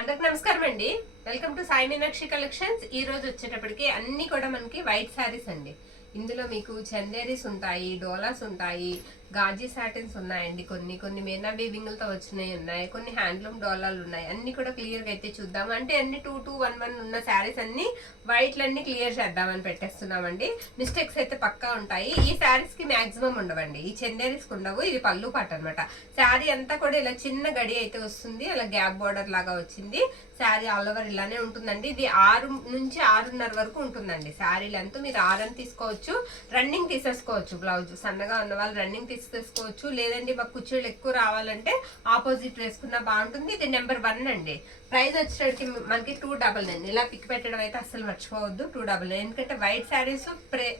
అందరికి నమస్కారం అండి. Welcome to Sai Meenakshi collections. ఈ రోజు వచ్చేటప్పటికి అన్ని కూడా మనకి వైట్ శారీస్ అండి. ఇందులో మీకు చందేరీస్ ఉంటాయి, డోలాస్ ఉంటాయి, గాజీ సాటిన్స్ ఉన్నాయండి, కొన్ని కొన్ని మీనా వీవింగ్లతో వచ్చినాయి ఉన్నాయి, కొన్ని హ్యాండ్లూమ్ డోలాలు ఉన్నాయి. అన్ని కూడా క్లియర్గా అయితే చూద్దాం. అంటే అన్ని 2211 ఉన్న శారీస్ అన్ని వైట్లన్నీ క్లియర్ చేద్దామని పెట్టేస్తున్నామండి. మిస్టేక్స్ అయితే పక్కా ఉంటాయి. ఈ శారీస్ కి మాక్సిమం ఉండవండి, ఈ చందేరీస్ ఉండవు. ఇది పళ్ళు పాట అనమాట. శారీ అంతా కూడా ఇలా చిన్న గడి అయితే వస్తుంది, అలా గ్యాప్ బార్డర్ లాగా వచ్చింది. శారీ ఆల్ ఓవర్ ఇలానే ఉంటుందండి. ఇది 6 నుంచి 6:30 వరకు ఉంటుందండి శారీ లెంత్. మీరు 6 అని తీసుకోవచ్చు, రన్నింగ్ తీసేసుకోవచ్చు. బ్లౌజ్ సన్నగా ఉన్న వాళ్ళు రన్నింగ్ తీసేసుకోవచ్చు, లేదండి మాకు కుర్చీలు ఎక్కువ రావాలంటే ఆపోజిట్ వేసుకున్నా బాగుంటుంది. ఇది నెంబర్ 1 అండి. ప్రైస్ వచ్చేసరికి మనకి 299. ఇలా పిక్ పెట్టడం అయితే అస్సలు మర్చిపోవద్దు, 299. ఎందుకంటే వైట్ శారీస్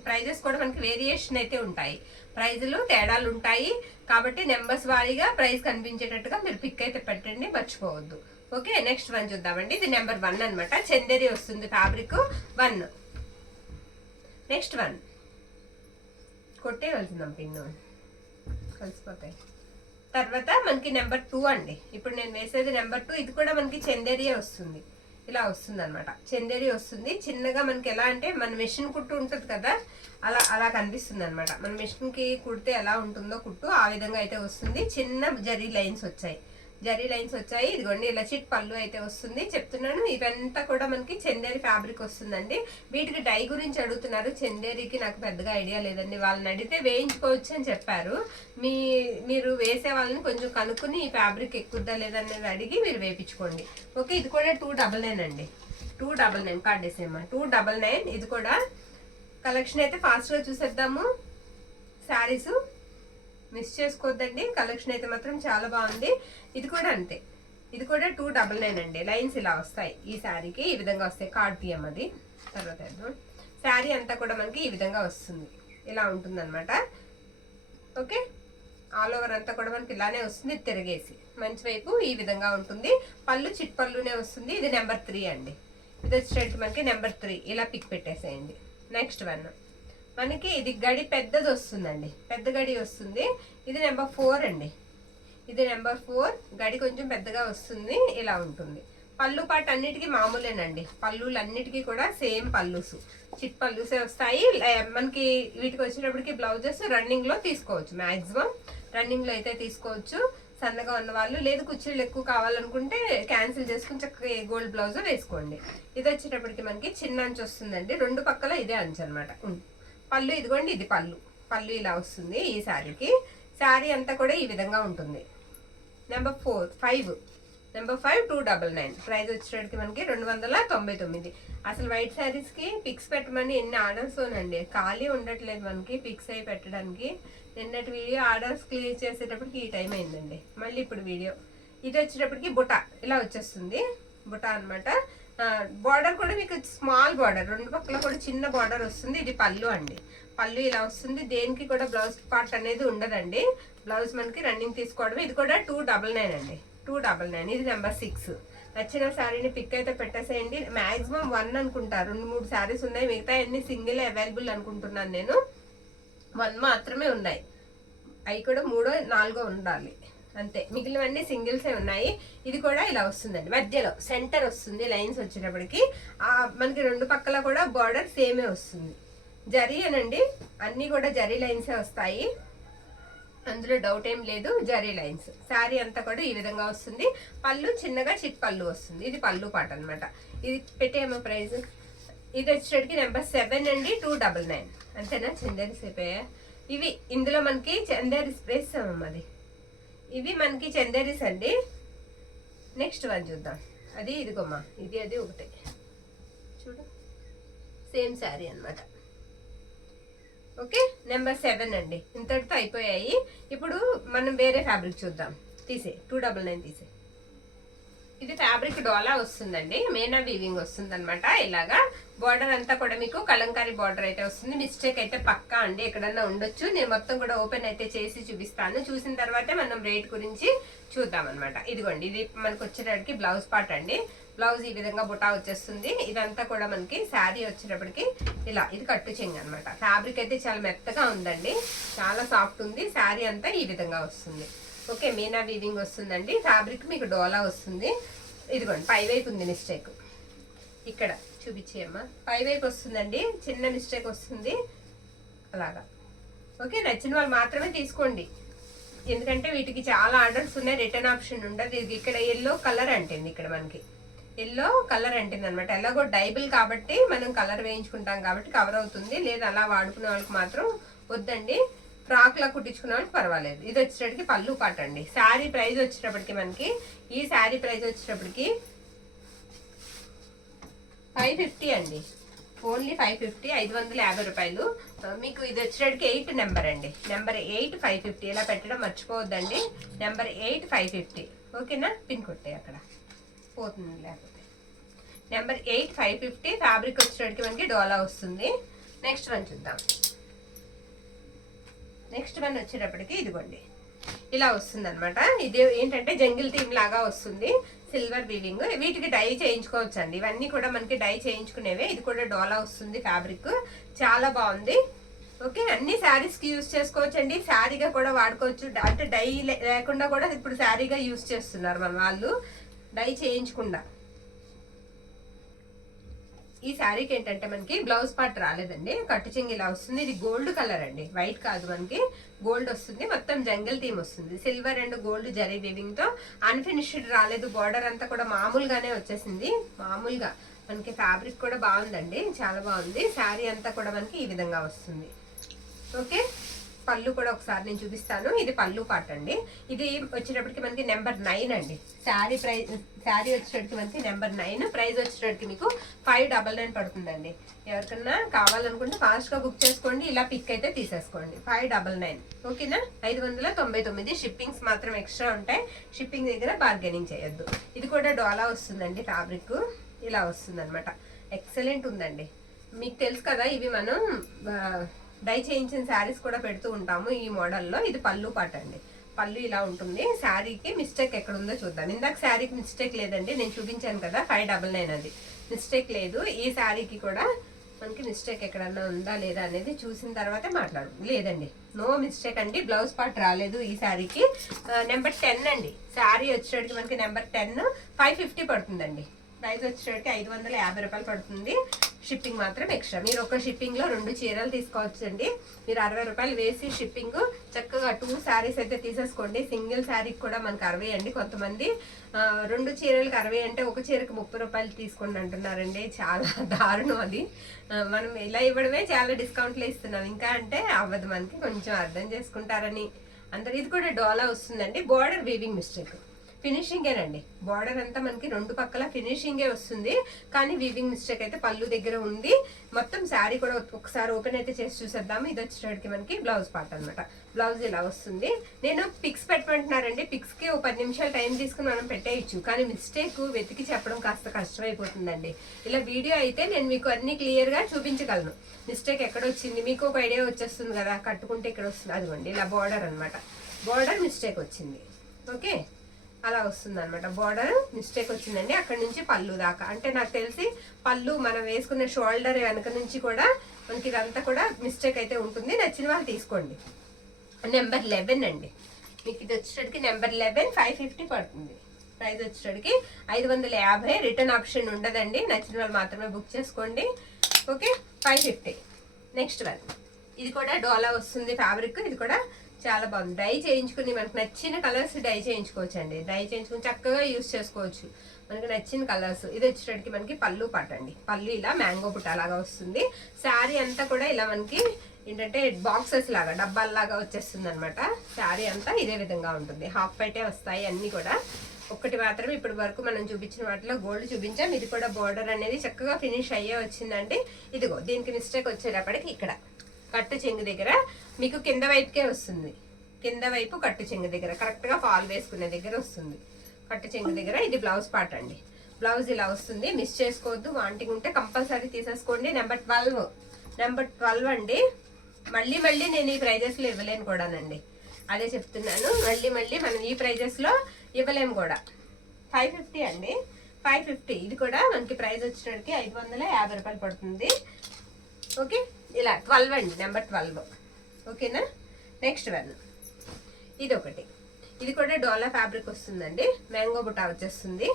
ప్రైజెస్ కూడా మనకి వేరియేషన్ అయితే ఉంటాయి, ప్రైజులు తేడాలు ఉంటాయి. కాబట్టి నెంబర్స్ వారీగా ప్రైస్ కనిపించేటట్టుగా మీరు పిక్ అయితే పెట్టండి, మర్చిపోవద్దు. ఓకే, నెక్స్ట్ వన్ చూద్దామండి. ఇది నెంబర్ 1 అనమాట. చందేరి వస్తుంది, ఫ్యాబ్రిక్ 1. నెక్స్ట్ వన్ కొట్టేయవలసిందాం, పిన్ను కలిసిపోతాయి. తర్వాత మనకి నెంబర్ 2 అండి. ఇప్పుడు నేను వేసేది నెంబర్ 2. ఇది కూడా మనకి చందేరియే వస్తుంది, ఇలా వస్తుంది అనమాట. చందేరి వస్తుంది చిన్నగా. మనకి ఎలా అంటే మన మెషిన్ కుట్టు ఉంటుంది కదా, అలా అలా కనిపిస్తుంది అనమాట. మన మెషిన్ కి కుడితే ఎలా ఉంటుందో కుట్టు, ఆ విధంగా అయితే వస్తుంది. చిన్న జరీ లైన్స్ వచ్చాయి, ఇదిగోండి ఇలా చిట్ పళ్ళు అయితే వస్తుంది. చెప్తున్నాను, ఇవంతా కూడా మనకి చందేరి ఫ్యాబ్రిక్ వస్తుందండి. వీటికి డై గురించి అడుగుతున్నారు. చందేరికి నాకు పెద్దగా ఐడియా లేదండి, వాళ్ళని అడిగితే వేయించుకోవచ్చు అని చెప్పారు. మీరు వేసే వాళ్ళని కొంచెం కనుక్కుని ఈ ఫ్యాబ్రిక్ ఎక్కుద్దా లేదనేది అడిగి మీరు వేయించుకోండి. ఓకే, ఇది కూడా 299 అండి. 299 కార్డ్ వేసేమ్మా, 299. ఇది కూడా కలెక్షన్ అయితే ఫాస్ట్గా చూసేద్దాము. శారీస్ మిస్ చేసుకోవద్దండి, కలెక్షన్ అయితే మాత్రం చాలా బాగుంది. ఇది కూడా అంతే, ఇది కూడా 299 అండి. లైన్స్ ఇలా వస్తాయి ఈ శారీకి, ఈ విధంగా వస్తాయి. కార్డ్ పిఎం అది తర్వాత శారీ అంతా కూడా మనకి ఈ విధంగా వస్తుంది, ఇలా ఉంటుంది అనమాట. ఓకే, ఆల్ ఓవర్ అంతా కూడా మనకి ఇలానే వస్తుంది, తిరిగేసి మంచి వైపు ఈ విధంగా ఉంటుంది. పళ్ళు చిట్ పళ్ళునే వస్తుంది. ఇది నెంబర్ 3 అండి. ఇది వచ్చేటట్టు మనకి నెంబర్ 3. ఇలా పిక్ పెట్టేసేయండి. నెక్స్ట్ వన్ మనకి ఇది గడి పెద్దది వస్తుందండి, పెద్ద గడి వస్తుంది. ఇది నెంబర్ 4 అండి. ఇది నెంబర్ 4. గడి కొంచెం పెద్దగా వస్తుంది, ఇలా ఉంటుంది. పళ్ళు పాటు అన్నిటికీ మామూలేనండి, పళ్ళులన్నిటికీ కూడా సేమ్ పళ్ళుస్, చిట్ పళ్ళుసే వస్తాయి. మనకి వీటికి వచ్చేటప్పటికి బ్లౌజెస్ రన్నింగ్ లో తీసుకోవచ్చు, మాక్సిమం రన్నింగ్ లో అయితే తీసుకోవచ్చు. సన్నగా ఉన్న వాళ్ళు, లేదు కుర్చీలు ఎక్కువ కావాలనుకుంటే క్యాన్సిల్ చేసుకుని చక్కగా గోల్డ్ బ్లౌజ్ వేసుకోండి. ఇది వచ్చేటప్పటికి మనకి చిన్న అంచు వస్తుందండి, 2 పక్కల ఇదే అంచు అనమాట. పళ్ళు ఇదిగోండి, ఇది పళ్ళు ఇలా వస్తుంది ఈ శారీకి. శారీ అంతా కూడా ఈ విధంగా ఉంటుంది. నెంబర్ 5 299. ప్రైస్ వచ్చేటికి మనకి 299. అసలు వైట్ శారీస్ కి పిక్స్ పెట్టమని ఎన్ని ఆర్డర్స్ అండి, ఖాళీ ఉండట్లేదు మనకి పిక్స్ అయి పెట్టడానికి. నిన్నటి వీడియో ఆర్డర్స్ క్లియర్ చేసేటప్పటికి ఈ టైం అయిందండి, మళ్ళీ ఇప్పుడు వీడియో. ఇది వచ్చేటప్పటికి బుటా ఇలా వచ్చేస్తుంది, బుటా అనమాట. బార్డర్ కూడా మీకు స్మాల్ బార్డర్, 2 పక్కల కూడా చిన్న బార్డర్ వస్తుంది. ఇది పళ్ళు అండి, పళ్ళు ఇలా వస్తుంది. దేనికి కూడా బ్లౌజ్ పార్ట్ అనేది ఉండదండి, బ్లౌజ్ మనకి రన్నింగ్ తీసుకోవడం. ఇది కూడా 299 అండి, 299. ఇది నెంబర్ 6. నచ్చిన శారీని పిక్ అయితే పెట్టేసేయండి. మాక్సిమం 1 అనుకుంటా, 2-3 శారీస్ ఉన్నాయి, మిగతా అన్ని సింగిల్ అవైలబుల్ అనుకుంటున్నాను నేను. 1 మాత్రమే ఉన్నాయి, అవి కూడా 3-4 ఉండాలి అంతే, మిగిలినవన్నీ సింగిల్సే ఉన్నాయి. ఇది కూడా ఇలా వస్తుందండి, మధ్యలో సెంటర్ వస్తుంది లైన్స్ వచ్చేటప్పటికి. మనకి 2 పక్కల కూడా బార్డర్ సేమే వస్తుంది. జరీ అనండి, అన్ని కూడా జరీ లైన్సే వస్తాయి, అందులో డౌట్ ఏం లేదు. జరీ లైన్స్. శారీ అంతా కూడా ఈ విధంగా వస్తుంది. పళ్ళు చిన్నగా చిట్ పళ్ళు వస్తుంది. ఇది పళ్ళు పాట అనమాట. ఇది పెట్టేమో ప్రైస్. ఇది వచ్చేటికి నెంబర్ 7 అండి, 299. అంతేనా? చందేరీస్ అయిపోయా ఇవి. ఇందులో మనకి చందేరీస్ వేస్తామమ్మా, అది ఇవి మనకి చందేరీస్ అండి. నెక్స్ట్ వన్ చూద్దాం. అది ఇదిగోమ్మా, అది ఒకటే చూడు, సేమ్ శారీ అనమాట. ఓకే, నెంబర్ 7 అండి. ఇంతటితో అయిపోయాయి. ఇప్పుడు మనం వేరే ఫ్యాబ్రిక్ చూద్దాం. 299 తీసే. ఇది ఫ్యాబ్రిక్ డోలా వస్తుందండి, మేనా వీవింగ్ వస్తుంది అనమాట. ఇలాగా బార్డర్ అంతా కూడా మీకు కలంకారీ బార్డర్ అయితే వస్తుంది. మిస్టేక్ అయితే పక్కా అండి, ఎక్కడన్నా ఉండొచ్చు. నేను మొత్తం కూడా ఓపెన్ అయితే చేసి చూపిస్తాను, చూసిన తర్వాతే మనం రేట్ గురించి చూద్దాం అనమాట. ఇదిగోండి, ఇది మనకు వచ్చేటప్పటికి బ్లౌజ్ పార్ట్ అండి. బ్లౌజ్ ఈ విధంగా బుటా వచ్చేస్తుంది. ఇదంతా కూడా మనకి శారీ వచ్చేటప్పటికి ఇలా, ఇది కట్టు చెంగు అనమాట. ఫ్యాబ్రిక్ అయితే చాలా మెత్తగా ఉందండి, చాలా సాఫ్ట్ ఉంది. శారీ అంతా ఈ విధంగా వస్తుంది. ఓకే, మీనా వీవింగ్ వస్తుందండి. ఫ్యాబ్రిక్ మీకు డోలా వస్తుంది. ఇదిగోండి పై వైపు ఉంది మిస్టేక్, ఇక్కడ చూపించేయమ్మా, పై వైపు వస్తుందండి, చిన్న మిస్టేక్ వస్తుంది అలాగా. ఓకే, నచ్చిన వాళ్ళు మాత్రమే తీసుకోండి, ఎందుకంటే వీటికి చాలా ఆర్డర్స్ ఉన్నాయి, రిటర్న్ ఆప్షన్ ఉండదు. ఇది ఇక్కడ ఎల్లో కలర్ అంటుంది, ఇక్కడ మనకి ఎల్లో కలర్ అంటుంది అనమాట. ఎలాగో డైబుల్ కాబట్టి మనం కలర్ వేయించుకుంటాం కాబట్టి కవర్ అవుతుంది, లేదా అలా వాడుకునే వాళ్ళకి మాత్రం వద్దండి. ఫ్రాక్ లా కుట్టించుకునే వాళ్ళకి పర్వాలేదు. ఇది వచ్చేటప్పటికి పళ్ళు పాట అండి. శారీ ప్రైస్ వచ్చేటప్పటికి మనకి, ఈ శారీ ప్రైస్ వచ్చేటప్పటికి 550 అండి, ఓన్లీ 550, 550 రూపాయలు. మీకు ఇది వచ్చేటప్పటికి 8 నెంబర్ అండి, నెంబర్ 8 550. ఇలా పెట్టడం మర్చిపోవద్దండి, నెంబర్ 8 550. ఓకేనా, పిన్ కొట్టే అక్కడ పోతుంది లేకపోతే. నెంబర్ 8 550. ఫ్యాబ్రిక్ వచ్చేటప్పటికి మనకి డోలా వస్తుంది. నెక్స్ట్ వన్ చూద్దాం. నెక్స్ట్ వన్ వచ్చేటప్పటికి ఇదిగోండి ఇలా వస్తుంది అనమాట. ఇది ఏంటంటే జంగిల్ థీమ్ లాగా వస్తుంది, సిల్వర్ వీవింగ్. వీటికి డై చేయించుకోవచ్చు అండి, ఇవన్నీ కూడా మనకి డై చేయించుకునేవే. ఇది కూడా డోలా వస్తుంది, ఫ్యాబ్రిక్ చాలా బాగుంది. ఓకే, అన్ని శారీస్ కి యూజ్ చేసుకోవచ్చు అండి, శారీగా కూడా వాడుకోవచ్చు. అంటే డై లేకుండా కూడా ఇప్పుడు శారీగా యూజ్ చేస్తున్నారు మన వాళ్ళు, డై చేయించకుండా. ఈ శారీకి ఏంటంటే మనకి బ్లౌజ్ పార్ట్ రాలేదండి, కట్టు చెంగు ఇలా వస్తుంది. ఇది గోల్డ్ కలర్ అండి, వైట్ కాదు, మనకి గోల్డ్ వస్తుంది. మొత్తం జంగల్ థీమ్ వస్తుంది, silver and gold zari weaving తో. అన్ఫినిష్డ్ రాలేదు, బార్డర్ అంతా కూడా మామూలుగానే వచ్చేసింది. మామూలుగా మనకి ఫ్యాబ్రిక్ కూడా బాగుందండి, చాలా బాగుంది. శారీ అంతా కూడా మనకి ఈ విధంగా వస్తుంది. ఓకే, పళ్ళు కూడా ఒకసారి నేను చూపిస్తాను. ఇది పళ్ళు పాట అండి. ఇది వచ్చేటప్పటికి మనకి నెంబర్ 9 అండి. శారీ ప్రైస్, శారీ వచ్చేటప్పటికి మనకి నెంబర్ 9, ప్రైస్ వచ్చేటప్పటికి మీకు 599 పడుతుందండి. ఎవరికన్నా కావాలనుకుంటే ఫాస్ట్ గా బుక్ చేసుకోండి, ఇలా పిక్ అయితే తీసేసుకోండి. 599. ఓకేనా, 599. షిప్పింగ్స్ మాత్రం ఎక్స్ట్రా ఉంటాయి, షిప్పింగ్ దగ్గర బార్గెనింగ్ చేయొద్దు. ఇది కూడా డోలా వస్తుందండి, ఫ్యాబ్రిక్ ఇలా వస్తుంది అనమాట. ఎక్సలెంట్ ఉందండి. మీకు తెలుసు కదా, ఇవి మనం డై చేయించిన శారీస్ కూడా పెడుతూ ఉంటాము ఈ మోడల్లో. ఇది పళ్ళు పాట అండి, పళ్ళు ఇలా ఉంటుంది. శారీకి మిస్టేక్ ఎక్కడ ఉందో చూద్దాం. ఇందాక శారీకి మిస్టేక్ లేదండి, నేను చూపించాను కదా 599, అది మిస్టేక్ లేదు. ఈ శారీకి కూడా మనకి మిస్టేక్ ఎక్కడన్నా ఉందా లేదా అనేది చూసిన తర్వాతే మాట్లాడు. లేదండి, నో మిస్టేక్ అండి, బ్లౌజ్ పార్ట్ రాలేదు ఈ శారీకి. నెంబర్ 10 అండి, శారీ వచ్చేటికి మనకి నెంబర్ 10, 550 పడుతుందండి. ప్రైస్ వచ్చేటికి 550 రూపాయలు పడుతుంది. షిప్పింగ్ మాత్రం ఎక్స్ట్రా. మీరు ఒక షిప్పింగ్ లో 2 చీరలు తీసుకోవచ్చు అండి. మీరు 60 రూపాయలు వేసి షిప్పింగ్ చక్కగా 2 శారీస్ అయితే తీసేసుకోండి. సింగిల్ శారీకి కూడా మనకి 60 అండి. కొంతమంది 2 చీరలకు 60 అంటే ఒక చీరకు 30 రూపాయలు తీసుకోండి అంటున్నారండి, చాలా దారుణం అది. మనం ఇలా ఇవ్వడమే చాలా డిస్కౌంట్లు ఇస్తున్నాం, ఇంకా అంటే అవ్వదు మనకి, కొంచెం అర్థం చేసుకుంటారని అందరు. ఇది కూడా డోలా వస్తుందండి, బోర్డర్ వీవింగ్ మిస్టేక్, ఫినిషింగేనండి. బార్డర్ అంతా మనకి 2 పక్కల ఫినిషింగే వస్తుంది, కానీ వీవింగ్ మిస్టేక్ అయితే పళ్ళు దగ్గర ఉంది. మొత్తం శారీ కూడా ఒకసారి ఓపెన్ అయితే చేసి చూసేద్దాము. ఇది వచ్చేటికి మనకి బ్లౌజ్ పార్ట్ అనమాట. బ్లౌజ్ ఇలా వస్తుంది. నేను పిక్స్ పెట్టమంటున్నారండి, పిక్స్ కి 10 నిమిషాలు టైం తీసుకుని మనం పెట్టేయచ్చు, కానీ మిస్టేక్ వెతికి చెప్పడం కాస్త కష్టమైపోతుందండి. ఇలా వీడియో అయితే నేను మీకు అన్ని క్లియర్ గా చూపించగలను. మిస్టేక్ ఎక్కడ వచ్చింది మీకు ఒక ఐడియా వచ్చేస్తుంది కదా, కట్టుకుంటే ఇక్కడ వస్తుంది. అదిగోండి ఇలా బార్డర్ అనమాట, బార్డర్ మిస్టేక్ వచ్చింది. ఓకే, అలా వస్తుంది అనమాట. బార్డర్ మిస్టేక్ వచ్చిందండి, అక్కడ నుంచి పళ్ళు దాకా. అంటే నాకు తెలిసి పళ్ళు మనం వేసుకునే షోల్డర్ వెనక నుంచి కూడా మనకి ఇదంతా కూడా మిస్టేక్ అయితే ఉంటుంది. నచ్చిన వాళ్ళు తీసుకోండి. నెంబర్ 11 అండి, మీకు ఇది వచ్చేటికి నెంబర్ 11, 550 పడుతుంది. ప్రైస్ వచ్చేటికి 550. రిటర్న్ ఆప్షన్ ఉండదండి, నచ్చిన వాళ్ళు మాత్రమే బుక్ చేసుకోండి. ఓకే, 550. నెక్స్ట్ వన్, ఇది కూడా డోలా వస్తుంది ఫ్యాబ్రిక్. ఇది కూడా చాలా బాగుంది. డై చేయించుకుని మనకు నచ్చిన కలర్స్ డై చేయించుకోవచ్చు అండి, డై చేయించుకుని చక్కగా యూజ్ చేసుకోవచ్చు మనకి నచ్చిన కలర్స్. ఇది వచ్చేటప్పటికి మనకి పళ్ళు పాట అండి, పళ్ళు ఇలా మ్యాంగో పుట్ట లాగా వస్తుంది. శారీ అంతా కూడా ఇలా మనకి ఏంటంటే బాక్సెస్ లాగా, డబ్బాల్లాగా వచ్చేస్తుంది అనమాట. శారీ అంతా ఇదే విధంగా ఉంటుంది. హాఫ్ పైటే వస్తాయి అన్ని కూడా. ఒక్కటి మాత్రమే ఇప్పటి వరకు మనం చూపించిన వాటిలో గోల్డ్ చూపించాం. ఇది కూడా బార్డర్ అనేది చక్కగా ఫినిష్ అయ్యే వచ్చిందండి. ఇదిగో దీనికి మిస్టేక్ వచ్చేటప్పటికి ఇక్కడ కట్టు చెంగు దగ్గర మీకు కింద వైపుకే వస్తుంది, కింద వైపు కట్టు చెంగు దగ్గర కరెక్ట్ గా ఫాల్ వేసుకునే దగ్గర వస్తుంది, కట్టు చెంగు దగ్గర. ఇది బ్లౌజ్ పార్ట్ అండి, బ్లౌజ్ ఇలా వస్తుంది. మిస్ చేసుకోవద్దు, వాంటింగ్ ఉంటే కంపల్సరీ తీసేసుకోండి. నెంబర్ 12 అండి. మళ్ళీ మళ్ళీ నేను ఈ ప్రైజెస్ లో ఇవ్వలేను కూడానండి, అదే చెప్తున్నాను. మళ్ళీ మనం ఈ ప్రైజెస్ లో ఇవ్వలేము కూడా. 550 అండి, 550. ఇది కూడా మనకి ప్రైస్ వచ్చేటికి 550 రూపాయలు పడుతుంది. ఓకే, ఇలా 12 అండి, నెంబర్ 12. ఓకేనా, నెక్స్ట్ వన్ ఇది ఒకటి. ఇది కూడా డోలా ఫ్యాబ్రిక్ వస్తుందండి, మ్యాంగో బుటా వచ్చేస్తుంది.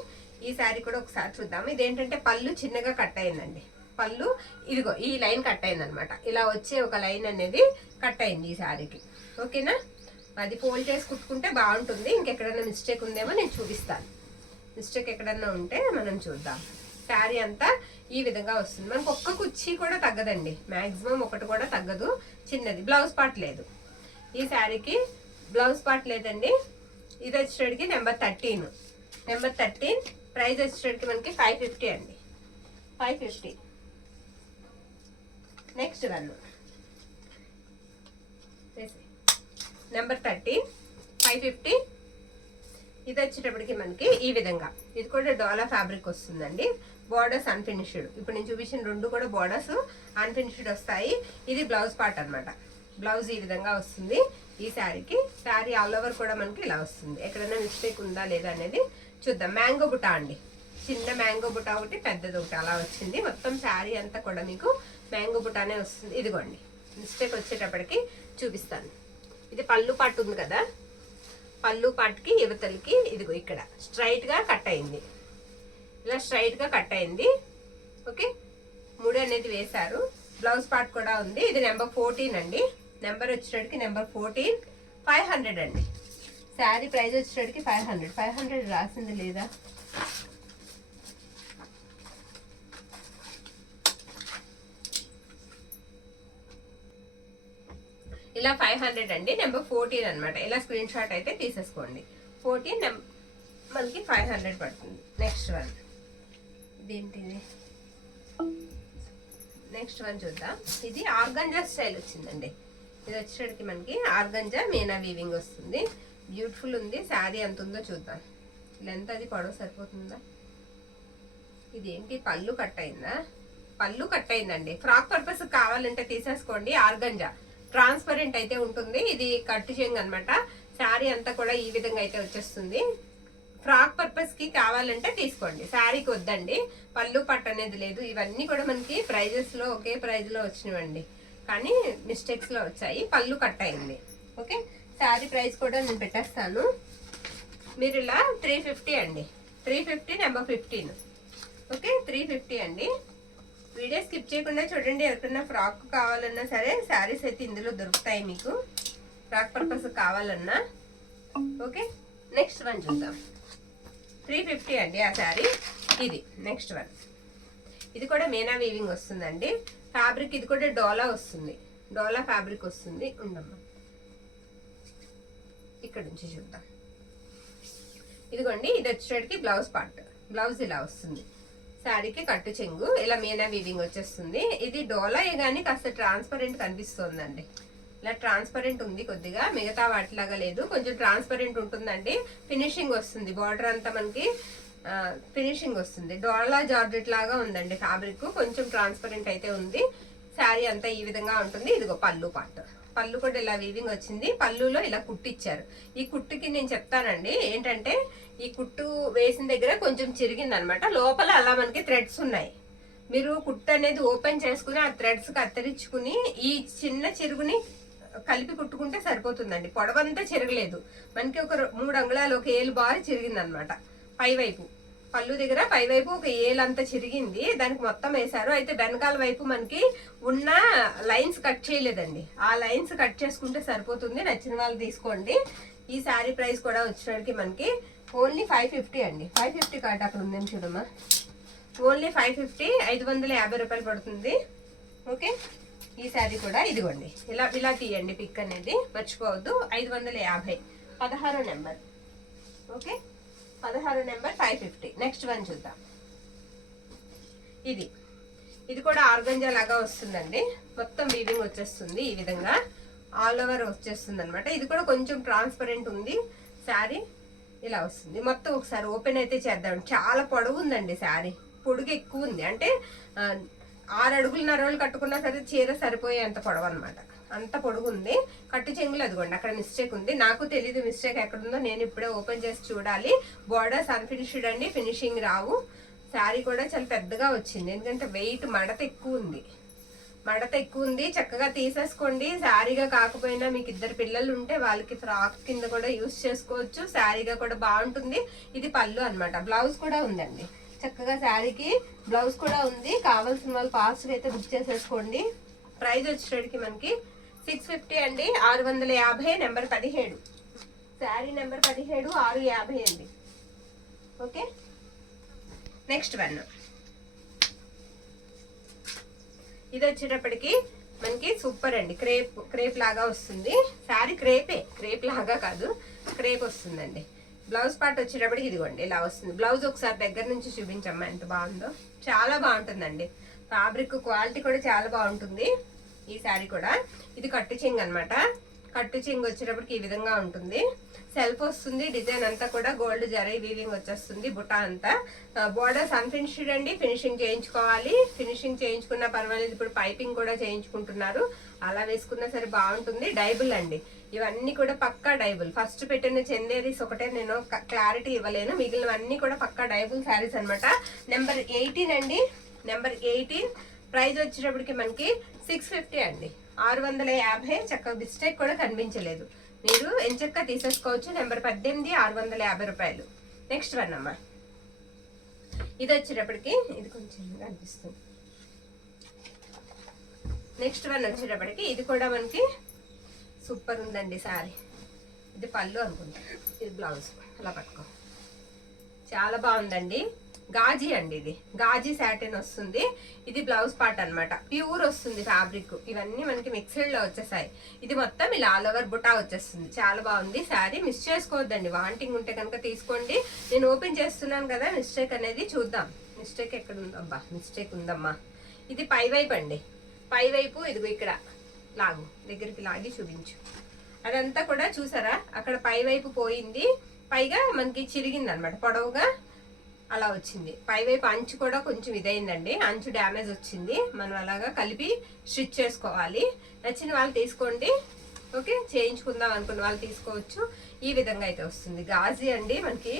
ఈ శారీ కూడా ఒకసారి చూద్దాము. ఇదేంటంటే పళ్ళు చిన్నగా కట్ అయిందండి. పళ్ళు ఇదిగో ఈ లైన్ కట్ అయింది అనమాట. ఇలా వచ్చే ఒక లైన్ అనేది కట్ అయింది ఈ శారీకి. ఓకేనా, అది ఫోల్డ్ చేసి కుట్టుకుంటే బాగుంటుంది. ఇంకెక్కడైనా మిస్టేక్ ఉందేమో నేను చూపిస్తాను. మిస్టేక్ ఎక్కడన్నా ఉంటే మనం చూద్దాం. శారీ అంతా ఈ విధంగా వస్తుంది. మనకు ఒక్క కుర్చీ కూడా తగ్గదండి, మ్యాక్సిమం ఒకటి కూడా తగ్గదు. చిన్నది బ్లౌజ్ పార్ట్ లేదు ఈ శారీకి, బ్లౌజ్ పార్ట్ లేదండి. ఇది వచ్చేటికి నెంబర్ 13. ప్రైస్ వచ్చేటికి మనకి 550 అండి. 550. Next one number 13, 550. ఇది వచ్చేటప్పటికి మనకి ఈ విధంగా, ఇది కూడా డోలా ఫ్యాబ్రిక్ వస్తుందండి. Borders unfinished. ఇప్పుడు నేను చూపించిన రెండు కూడా బోర్డర్స్ అన్ఫినిష్డ్ వస్తాయి. ఇది బ్లౌజ్ పార్ట్ అనమాట. బ్లౌజ్ ఈ విధంగా వస్తుంది ఈ శారీకి. శారీ ఆల్ ఓవర్ కూడా మనకి ఇలా వస్తుంది. ఎక్కడైనా మిస్టేక్ ఉందా లేదా అనేది చూద్దాం. మ్యాంగో బుటా అండి, చిన్న మ్యాంగో బుటా ఒకటి, పెద్దది ఒకటి అలా వచ్చింది. మొత్తం శారీ అంతా కూడా మీకు మ్యాంగో బుటానే వస్తుంది. ఇదిగోండి, మిస్టేక్ వచ్చేటప్పటికి చూపిస్తాను. ఇది పళ్ళు పార్ట్ ఉంది కదా, పళ్ళు పార్ట్కి యువతలకి ఇదిగో ఇక్కడ స్ట్రైట్గా కట్ అయింది. ఇలా స్ట్రైట్గా కట్ అయింది. ఓకే, ముడి అనేది వేశారు. బ్లౌజ్ పార్ట్ కూడా ఉంది. ఇది నెంబర్ 14 అండి. నెంబర్ వచ్చేటప్పటికి నెంబర్ 14, 500 అండి. శారీ ప్రైస్ వచ్చేటప్పటికి 500. 500 రాసింది లేదా? ఇలా 500 అండి. నెంబర్ 14 అనమాట. ఇలా స్క్రీన్ షాట్ అయితే తీసేసుకోండి. 14 మనకి 500 పడుతుంది. నెక్స్ట్ వన్ ఇదేంటిది? నెక్స్ట్ వన్ చూద్దాం. ఇది ఆర్గంజా స్టైల్ వచ్చిందండి. ఇది వచ్చేటికి మనకి ఆర్గంజా మీనా వీవింగ్ వస్తుంది. బ్యూటిఫుల్ ఉంది. శారీ ఎంత ఉందో చూద్దాం. లెంత్ అది పొడవు సరిపోతుందా? ఇదేంటి, పళ్ళు కట్ అయిందా? పళ్ళు కట్ అయిందండి. ఫ్రాక్ పర్పస్ కావాలంటే తీసేసుకోండి. ఆర్గంజా ట్రాన్స్పరెంట్ అయితే ఉంటుంది. ఇది కట్టు చెంగు అనమాట. శారీ అంతా కూడా ఈ విధంగా అయితే వచ్చేస్తుంది. ఫ్రాక్ పర్పస్ కి కావాలంటే తీసుకోండి, శారీకి వద్దండి. పళ్ళు పట్టు అనేది లేదు. ఇవన్నీ కూడా మనకి ప్రైజెస్ లో ఒకే ప్రైజ్ లో వచ్చినవండి, కానీ మిస్టేక్స్ లో వచ్చాయి. పళ్ళు కట్ అయింది. ఓకే, శారీ ప్రైస్ కూడా నేను పెట్టేస్తాను. మీరు ఇలా 350 అండి. 350 నెంబర్ 15. ఓకే, 350 అండి. వీడియో స్కిప్ చేయకుండా చూడండి. ఎవరికైనా ఫ్రాక్ కావాలన్నా సరే శారీస్ అయితే ఇందులో దొరుకుతాయి మీకు, ఫ్రాక్ పర్పస్ కావాలన్నా. ఓకే, నెక్స్ట్ వన్ చూద్దాం. 350 అండి ఆ శారీ. ఇది నెక్స్ట్ వన్. ఇది కూడా మీనా వీవింగ్ వస్తుందండి. ఫ్యాబ్రిక్ ఇది కూడా డోలా వస్తుంది. డోలా ఫ్యాబ్రిక్ వస్తుంది. ఉండమ్మా, ఇక్కడ నుంచి చూద్దాం. ఇదిగోండి, ఇది వచ్చేటికి బ్లౌజ్ పార్ట్. బ్లౌజ్ ఇలా వస్తుంది. శారీకి కట్టు చెంగు ఇలా మీనా వీవింగ్ వచ్చేస్తుంది. ఇది డోలా కానీ కాస్త ట్రాన్స్పరెంట్ కనిపిస్తుందండి. ఇలా ట్రాన్స్పరెంట్ ఉంది కొద్దిగా, మిగతా వాటిలాగా లేదు. కొంచెం ట్రాన్స్పరెంట్ ఉంటుందండి. ఫినిషింగ్ వస్తుంది. బార్డర్ అంతా మనకి ఫినిషింగ్ వస్తుంది. డోలా జార్జెట్ లాగా ఉందండి ఫ్యాబ్రిక్. కొంచెం ట్రాన్స్పరెంట్ అయితే ఉంది. శారీ అంతా ఈ విధంగా ఉంటుంది. ఇదిగో పళ్ళు పార్ట్. పళ్ళు కూడా ఇలా వీవింగ్ వచ్చింది. పళ్ళులో ఇలా కుట్టిచ్చారు. ఈ కుట్టుకి నేను చెప్తానండి ఏంటంటే, ఈ కుట్టు వేసిన దగ్గర కొంచెం చిరిగింది అనమాట. లోపల అలా మనకి థ్రెడ్స్ ఉన్నాయి. మీరు కుట్టు అనేది ఓపెన్ చేసుకుని ఆ థ్రెడ్స్ కత్తిరించుకుని ఈ చిన్న చిరుగుని కలిపి కుట్టుకుంటే సరిపోతుందండి. పొడవంతా చిరగలేదు మనకి. ఒక 3 అంగుళాలు ఒక ఏలు బాగా చిరిగింది అనమాట. పైవైపు పళ్ళు దగ్గర పైవైపు ఒక ఏలంతా చిరిగింది. దానికి మొత్తం వేశారు. అయితే వెనకాల వైపు మనకి ఉన్న లైన్స్ కట్ చేయలేదండి. ఆ లైన్స్ కట్ చేసుకుంటే సరిపోతుంది. నచ్చిన వాళ్ళు తీసుకోండి. ఈ శారీ ప్రైస్ కూడా వచ్చేసరికి మనకి ఓన్లీ 550 అండి. 550 కాట అక్కడ ఉందని చూడమ్మా. ఓన్లీ 550, 550 రూపాయలు పడుతుంది. ఓకే, ఈ శారీ కూడా ఇదిగోండి ఇలా తీయండి పిక్ అనేది, మర్చిపోవద్దు. 550, 16 number. Okay, 16 number 550. Next one చూద్దాం. ఇది కూడా ఆర్గంజా లాగా వస్తుందండి. మొత్తం వీవింగ్ వచ్చేస్తుంది. ఈ విధంగా ఆల్ ఓవర్ వచ్చేస్తుంది అనమాట. ఇది కూడా కొంచెం ట్రాన్స్పరెంట్ ఉంది. శారీ ఇలా వస్తుంది. మొత్తం ఒకసారి ఓపెన్ అయితే చేద్దాం. చాలా పొడవు ఉందండి శారీ. పొడుగు ఎక్కువ ఉంది. అంటే 6 అడుగులున్నర కట్టుకున్నా సరే చీర సరిపోయే అంత పొడవు అనమాట. అంత పొడుగు ఉంది. కట్టు చెంగులు అదిగోండి అక్కడ మిస్టేక్ ఉంది. నాకు తెలీదు మిస్టేక్ ఎక్కడుందో. నేను ఇప్పుడే ఓపెన్ చేసి చూడాలి. బోర్డర్స్ అన్ఫినిష్డ్ అండి, ఫినిషింగ్ రావు. శారీ కూడా చాలా పెద్దగా వచ్చింది. ఎందుకంటే వెయిట్ మడత ఎక్కువ ఉంది. మడత ఎక్కువ ఉంది, చక్కగా తీసేసుకోండి. శారీగా కాకపోయినా మీకు ఇద్దరు పిల్లలు ఉంటే వాళ్ళకి ఫ్రాక్ కింద కూడా యూస్ చేసుకోవచ్చు, శారీగా కూడా బాగుంటుంది. ఇది పళ్ళు అన్నమాట. బ్లౌజ్ కూడా ఉందండి, చక్కగా శారీకి బ్లౌజ్ కూడా ఉంది. కావాల్సిన వాళ్ళు ఫాస్ట్గా అయితే బుక్ చేసేసుకోండి. ప్రైస్ వచ్చేటికి మనకి 650 అండి, 650, నెంబర్ 17, శారీ నెంబర్ 17, 650 అండి. ఓకే, నెక్స్ట్ వన్ ఇది వచ్చేటప్పటికి మనకి సూపర్ అండి. క్రేప్ లాగా వస్తుంది శారీ. క్రేప్ లాగా కాదు, క్రేప్ వస్తుందండి. బ్లౌజ్ పార్ట్ వచ్చేటప్పటికి ఇదిగోండి ఇలా వస్తుంది. బ్లౌజ్ ఒకసారి దగ్గర నుంచి చూపించమ్మా, ఎంత బాగుందో. చాలా బాగుంటుందండి. ఫ్యాబ్రిక్ క్వాలిటీ కూడా చాలా బాగుంటుంది. ఈ శారీ కూడా ఇది కట్టు చెంగు అనమాట. కట్టు చెంగు వచ్చేటప్పటికి ఈ విధంగా ఉంటుంది. సెల్ఫ్ వస్తుంది. డిజైన్ అంతా కూడా గోల్డ్ జరీ వీవింగ్ వచ్చేస్తుంది. బుటా అంతా బోర్డర్స్ అన్ఫినిష్డ్ అండి. ఫినిషింగ్ చేయించుకోవాలి. ఫినిషింగ్ చేయించుకున్నా పర్వాలేదు. ఇప్పుడు పైపింగ్ కూడా చేయించుకుంటున్నారు. అలా వేసుకున్నా సరే బాగుంటుంది. డైబుల్ అండి, ఇవన్నీ కూడా పక్కా డైబుల్. ఫస్ట్ పెట్టిన చందేరీస్ ఒకటే నేను క్లారిటీ ఇవ్వలేను, మిగిలినవన్నీ కూడా పక్కా డైబుల్ శారీస్ అనమాట. నెంబర్ 18 అండి, నెంబర్ 18. ప్రైస్ వచ్చేటప్పటికి మనకి 650 అండి, 650. చక్కగా మిస్టేక్ కూడా కనిపించలేదు. మీరు ఎంచక్క తీసేసుకోవచ్చు. నెంబర్ 18, 650 రూపాయలు. నెక్స్ట్ వన్ అమ్మా, ఇది వచ్చేటప్పటికి ఇది కొంచెం కనిపిస్తుంది. నెక్స్ట్ వన్ వచ్చేటప్పటికి ఇది కూడా మనకి సూపర్ ఉందండి శారీ. ఇది పళ్ళు అనుకుంటా, ఇది బ్లౌజ్. అలా పట్టుకో, చాలా బాగుందండి. గాజీ అండి, ఇది గాజీ సాటిన్ వస్తుంది. ఇది బ్లౌజ్ పార్ట్ అన్నమాట. ప్యూర్ వస్తుంది ఫ్యాబ్రిక్. ఇవన్నీ మనకి మిక్స్డ్ లో వచ్చేసాయి. ఇది మొత్తం ఇలా ఆల్ ఓవర్ బుటా వచ్చేస్తుంది. చాలా బాగుంది శారీ. మిస్ చేసుకోవద్దండి, వాంటింగ్ ఉంటే కనుక తీసుకోండి. నేను ఓపెన్ చేస్తున్నాను కదా, మిస్టేక్ అనేది చూద్దాం. మిస్టేక్ ఎక్కడ ఉందబ్బా, మిస్టేక్ ఉందమ్మా. ఇది పై వైపు అండి, పై వైపు. ఇదిగో ఇక్కడ లాగు, దగ్గరికి లాగి చూపించు. అదంతా కూడా చూసారా, అక్కడ పై వైపు పోయింది. పైగా మనకి చిరిగింది అనమాట, పొడవుగా అలా వచ్చింది. పైవైపు అంచు కూడా కొంచెం ఇదైందండి, అంచు డ్యామేజ్ వచ్చింది. మనం అలాగా కలిపి స్టిచ్ చేసుకోవాలి. నచ్చిన వాళ్ళు తీసుకోండి. ఓకే, చేయించుకుందాం అనుకున్న వాళ్ళు తీసుకోవచ్చు. ఈ విధంగా అయితే వస్తుంది. గాజీ అండి, మనకి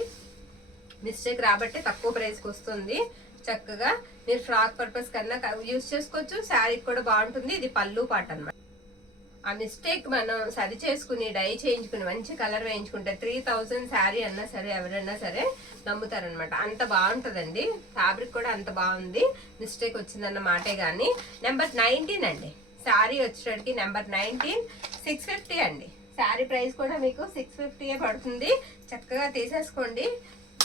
మిస్టేక్ రాబట్టే తక్కువ ప్రైస్కి వస్తుంది. చక్కగా మీరు ఫ్రాక్ పర్పస్ కన్నా యూజ్ చేసుకోవచ్చు. శారీకి కూడా బాగుంటుంది. ఇది పళ్ళు పాట అన్నమాట. ఆ మిస్టేక్ మనం సరి చేసుకుని డై చేయించుకుని మంచి కలర్ వేయించుకుంటే 3000 శారీ అన్నా సరే ఎవరన్నా సరే నమ్ముతారనమాట. అంత బాగుంటుందండి. ఫ్యాబ్రిక్ కూడా అంత బాగుంది. మిస్టేక్ వచ్చిందన్న మాటే కానీ. నెంబర్ 19 అండి, శారీ వచ్చేటికి నెంబర్ 19, 650 అండి. శారీ ప్రైస్ కూడా మీకు 650 పడుతుంది. చక్కగా తీసేసుకోండి,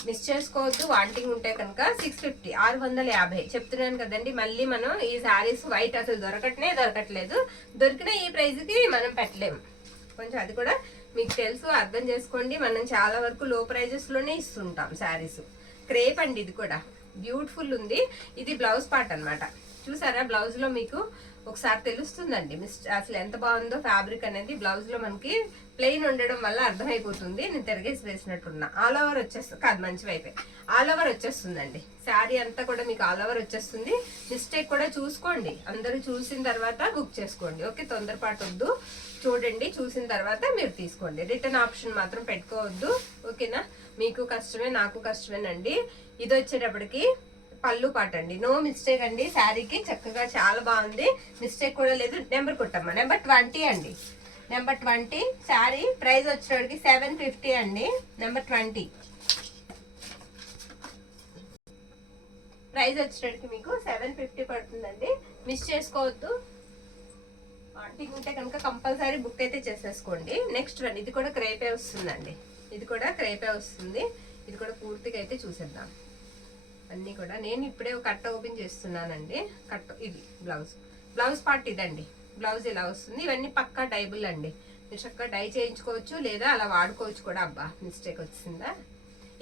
మిస్ చేసుకోవద్దు. వాంటింగ్ ఉంటే కనుక 650, 650 చెప్తున్నాను కదండి. మళ్ళీ మనం ఈ శారీస్ వైట్ అసలు దొరకట్లేదు. దొరికిన ఈ ప్రైస్కి మనం పెట్టలేము. కొంచెం అది కూడా మీకు తెలుసు, అర్థం చేసుకోండి. మనం చాలా వరకు లో ప్రైజెస్లోనే ఇస్తుంటాం శారీస్. క్రేప్ అండి, ఇది కూడా బ్యూటిఫుల్ ఉంది. ఇది బ్లౌజ్ పార్ట్ అనమాట. చూసారా, బ్లౌజ్లో మీకు ఒకసారి తెలుస్తుందండి అసలు ఎంత బాగుందో ఫ్యాబ్రిక్ అనేది. బ్లౌజ్లో మనకి ప్లెయిన్ ఉండడం వల్ల అర్థమైపోతుంది. నేను తిరగేసి వేసినట్టున్నా. ఆల్ ఓవర్ వచ్చేస్తుంది కాదు, మంచి వైపే ఆల్ ఓవర్ వచ్చేస్తుందండి. శారీ అంతా కూడా మీకు ఆల్ ఓవర్ వచ్చేస్తుంది. మిస్టేక్ కూడా చూసుకోండి. అందరూ చూసిన తర్వాత బుక్ చేసుకోండి. ఓకే, తొందరపాటు వద్దు. చూడండి, చూసిన తర్వాత మీరు తీసుకోండి. రిటర్న్ ఆప్షన్ మాత్రం పెట్టుకోవద్దు. ఓకేనా, మీకు కష్టమే నాకు కష్టమేనండి. ఇది వచ్చేటప్పటికి పళ్ళు పాట అండి. నో మిస్టేక్ అండి. శారీకి చక్కగా చాలా బాగుంది, మిస్టేక్ కూడా లేదు. నెంబర్ కొట్టమ్మా, నెంబర్ 20 అండి, నెంబర్ 20. శారీ ప్రైస్ వచ్చేటికి 750 అండి. నెంబర్ 20 ప్రైస్ వచ్చేటికి మీకు 750 పడుతుందండి. మిస్ చేసుకోవద్దు. వాంటింగ్ ఉంటే కనుక కంపల్సరీ బుక్ అయితే చేసేసుకోండి. నెక్స్ట్ వన్, ఇది కూడా క్రేపే వస్తుందండి. ఇది కూడా క్రేపే వస్తుంది. ఇది కూడా పూర్తిగా అయితే చూసేద్దాం. అన్నీ కూడా నేను ఇప్పుడే కట్ట ఓపెన్ చేస్తున్నానండి. కట్ట ఇది బ్లౌజ్ పార్ట్ ఇదండి. బ్లౌజ్ ఇలా వస్తుంది. ఇవన్నీ పక్కా డైబుల్ అండి. మీరు చక్కగా డై చేయించుకోవచ్చు, లేదా అలా వాడుకోవచ్చు కూడా. అబ్బా, మిస్టేక్ వచ్చిందా.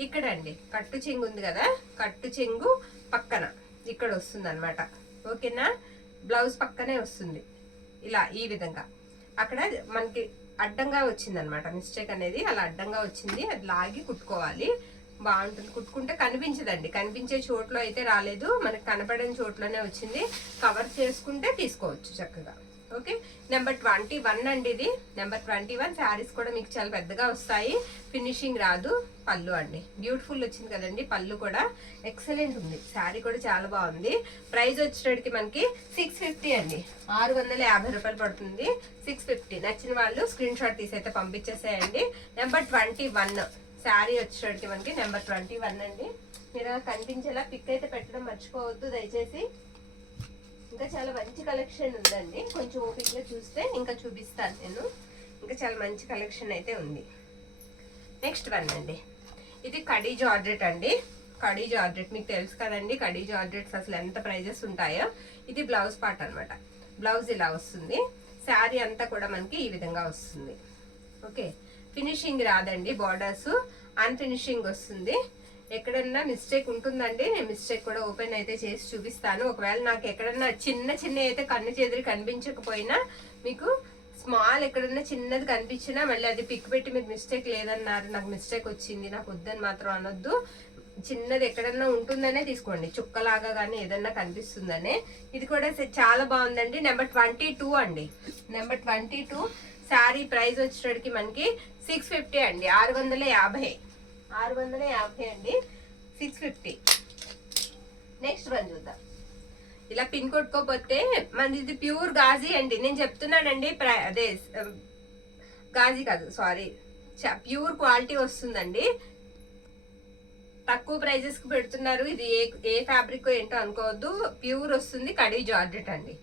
ఇక్కడ అండి కట్టు చెంగు ఉంది కదా, కట్టు చెంగు పక్కన ఇక్కడ వస్తుంది అనమాట. ఓకేనా, బ్లౌజ్ పక్కనే వస్తుంది ఇలా ఈ విధంగా. అక్కడ మనకి అడ్డంగా వచ్చింది అనమాట మిస్టేక్ అనేది. అలా అడ్డంగా వచ్చింది, అది లాగి కుట్టుకోవాలి. బాగుంటుంది. కుట్టుకుంటే కనిపించదండి. కనిపించే చోట్లో అయితే రాలేదు, మనకి కనపడని చోట్లోనే వచ్చింది. కవర్ చేసుకుంటే తీసుకోవచ్చు చక్కగా. ఓకే, నెంబర్ 21 అండి ఇది. నెంబర్ 21 శారీస్ కూడా మీకు చాలా పెద్దగా వస్తాయి, ఫినిషింగ్ రాదు. పళ్ళు అండి బ్యూటిఫుల్ వచ్చింది కదండి, పళ్ళు కూడా ఎక్సలెంట్ ఉంది. శారీ కూడా చాలా బాగుంది. ప్రైస్ వచ్చేటికి మనకి 650 అండి, 650 రూపాయలు పడుతుంది. 650. నచ్చిన వాళ్ళు స్క్రీన్ షాట్ తీసి అయితే పంపించేసేయండి. నెంబర్ 21 శారీ వచ్చేటికి మనకి నెంబర్ 21 అండి. మీరు కనిపించేలా పిక్ అయితే పెట్టడం మర్చిపోవద్దు దయచేసి. ఇంకా చాలా మంచి కలెక్షన్ ఉందండి, కొంచెం ఓపికగా చూస్తే ఇంకా చూపిస్తాను నేను. ఇంకా చాలా మంచి కలెక్షన్ అయితే ఉంది. నెక్స్ట్ వన్ అండి, ఇది కడీ జార్జెట్ అండి. కడీ జార్జెట్ మీకు తెలుసు కదండి, కడీ జార్జెట్స్ అసలు ఎంత ప్రైజెస్ ఉంటాయో. ఇది బ్లౌజ్ పార్ట్ అనమాట. బ్లౌజ్ ఇలా వస్తుంది, శారీ అంతా కూడా మనకి ఈ విధంగా వస్తుంది. ఓకే, ఫినిషింగ్ రాదండి, బార్డర్స్ అన్ఫినిషింగ్ వస్తుంది. ఎక్కడన్నా మిస్టేక్ ఉంటుందండి, నేను మిస్టేక్ కూడా ఓపెన్ అయితే చేసి చూపిస్తాను. ఒకవేళ నాకు ఎక్కడన్నా చిన్న అయితే కన్ను చెదిరి కనిపించకపోయినా, మీకు స్మాల్ ఎక్కడన్నా చిన్నది కనిపించినా మళ్ళీ అది పిక్ పెట్టి మీరు మిస్టేక్ లేదన్నారు, నాకు మిస్టేక్ వచ్చింది నాకు వద్దని మాత్రం అనొద్దు. చిన్నది ఎక్కడన్నా ఉంటుందనే తీసుకోండి, చుక్కలాగా కానీ ఏదన్నా కనిపిస్తుందనే. ఇది కూడా చాలా బాగుందండి. నెంబర్ 22 అండి. నెంబర్ 22 శారీ ప్రైస్ వచ్చేటికి మనకి 650 అండి, 650 అండి, 650. నెక్స్ట్ వన్ చూద్దాం. ఇలా పిన్ కొట్టుకోపోతే మనది ఇది ప్యూర్ గాజీ అండి, నేను చెప్తున్నానండి. అదే గాజీ కాదు, సారీ, ప్యూర్ క్వాలిటీ వస్తుందండి. తక్కువ ప్రైజెస్ కి పెడుతున్నారు, ఇది ఏ ఫ్యాబ్రిక్ ఏంటో అనుకోవద్దు, ప్యూర్ వస్తుంది. కడీ జార్జెట్ అండి.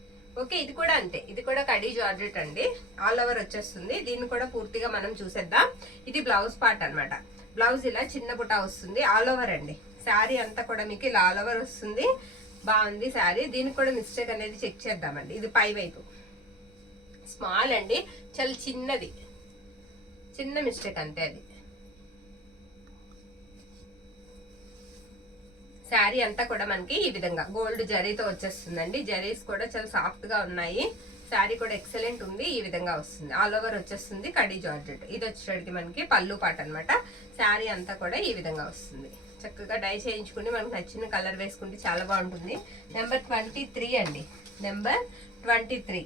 ఓకే, ఇది కూడా అంతే, ఇది కూడా కడీ జార్జెట్ అండి, ఆల్ ఓవర్ వచ్చేస్తుంది. దీన్ని కూడా పూర్తిగా మనం చూసేద్దాం. ఇది బ్లౌజ్ పార్ట్ అనమాట. బ్లౌజ్ ఇలా చిన్న బుటా వస్తుంది, ఆల్ ఓవర్ అండి. శారీ అంతా కూడా మీకు ఇలా ఆల్ ఓవర్ వస్తుంది. బాగుంది శారీ. దీనికి కూడా మిస్టేక్ అనేది చెక్ చేద్దామండి. ఇది పై వైపు స్మాల్ అండి, చాలా చిన్నది, చిన్న మిస్టేక్ అంతే అది. శారీ అంతా కూడా మనకి ఈ విధంగా గోల్డ్ జరీతో వచ్చేస్తుందండి. జరీస్ కూడా చాలా సాఫ్ట్ గా ఉన్నాయి. శారీ కూడా ఎక్సలెంట్ ఉంది, ఈ విధంగా వస్తుంది. ఆల్ ఓవర్ వచ్చేస్తుంది కడీ జార్జెట్. ఇది వచ్చేటికి మనకి పళ్ళు పాట అనమాట. శారీ అంతా కూడా ఈ విధంగా వస్తుంది. చక్కగా డై చేయించుకుని మనకు నచ్చిన కలర్ వేసుకుంటే చాలా బాగుంటుంది. నెంబర్ 23 అండి, నెంబర్ 23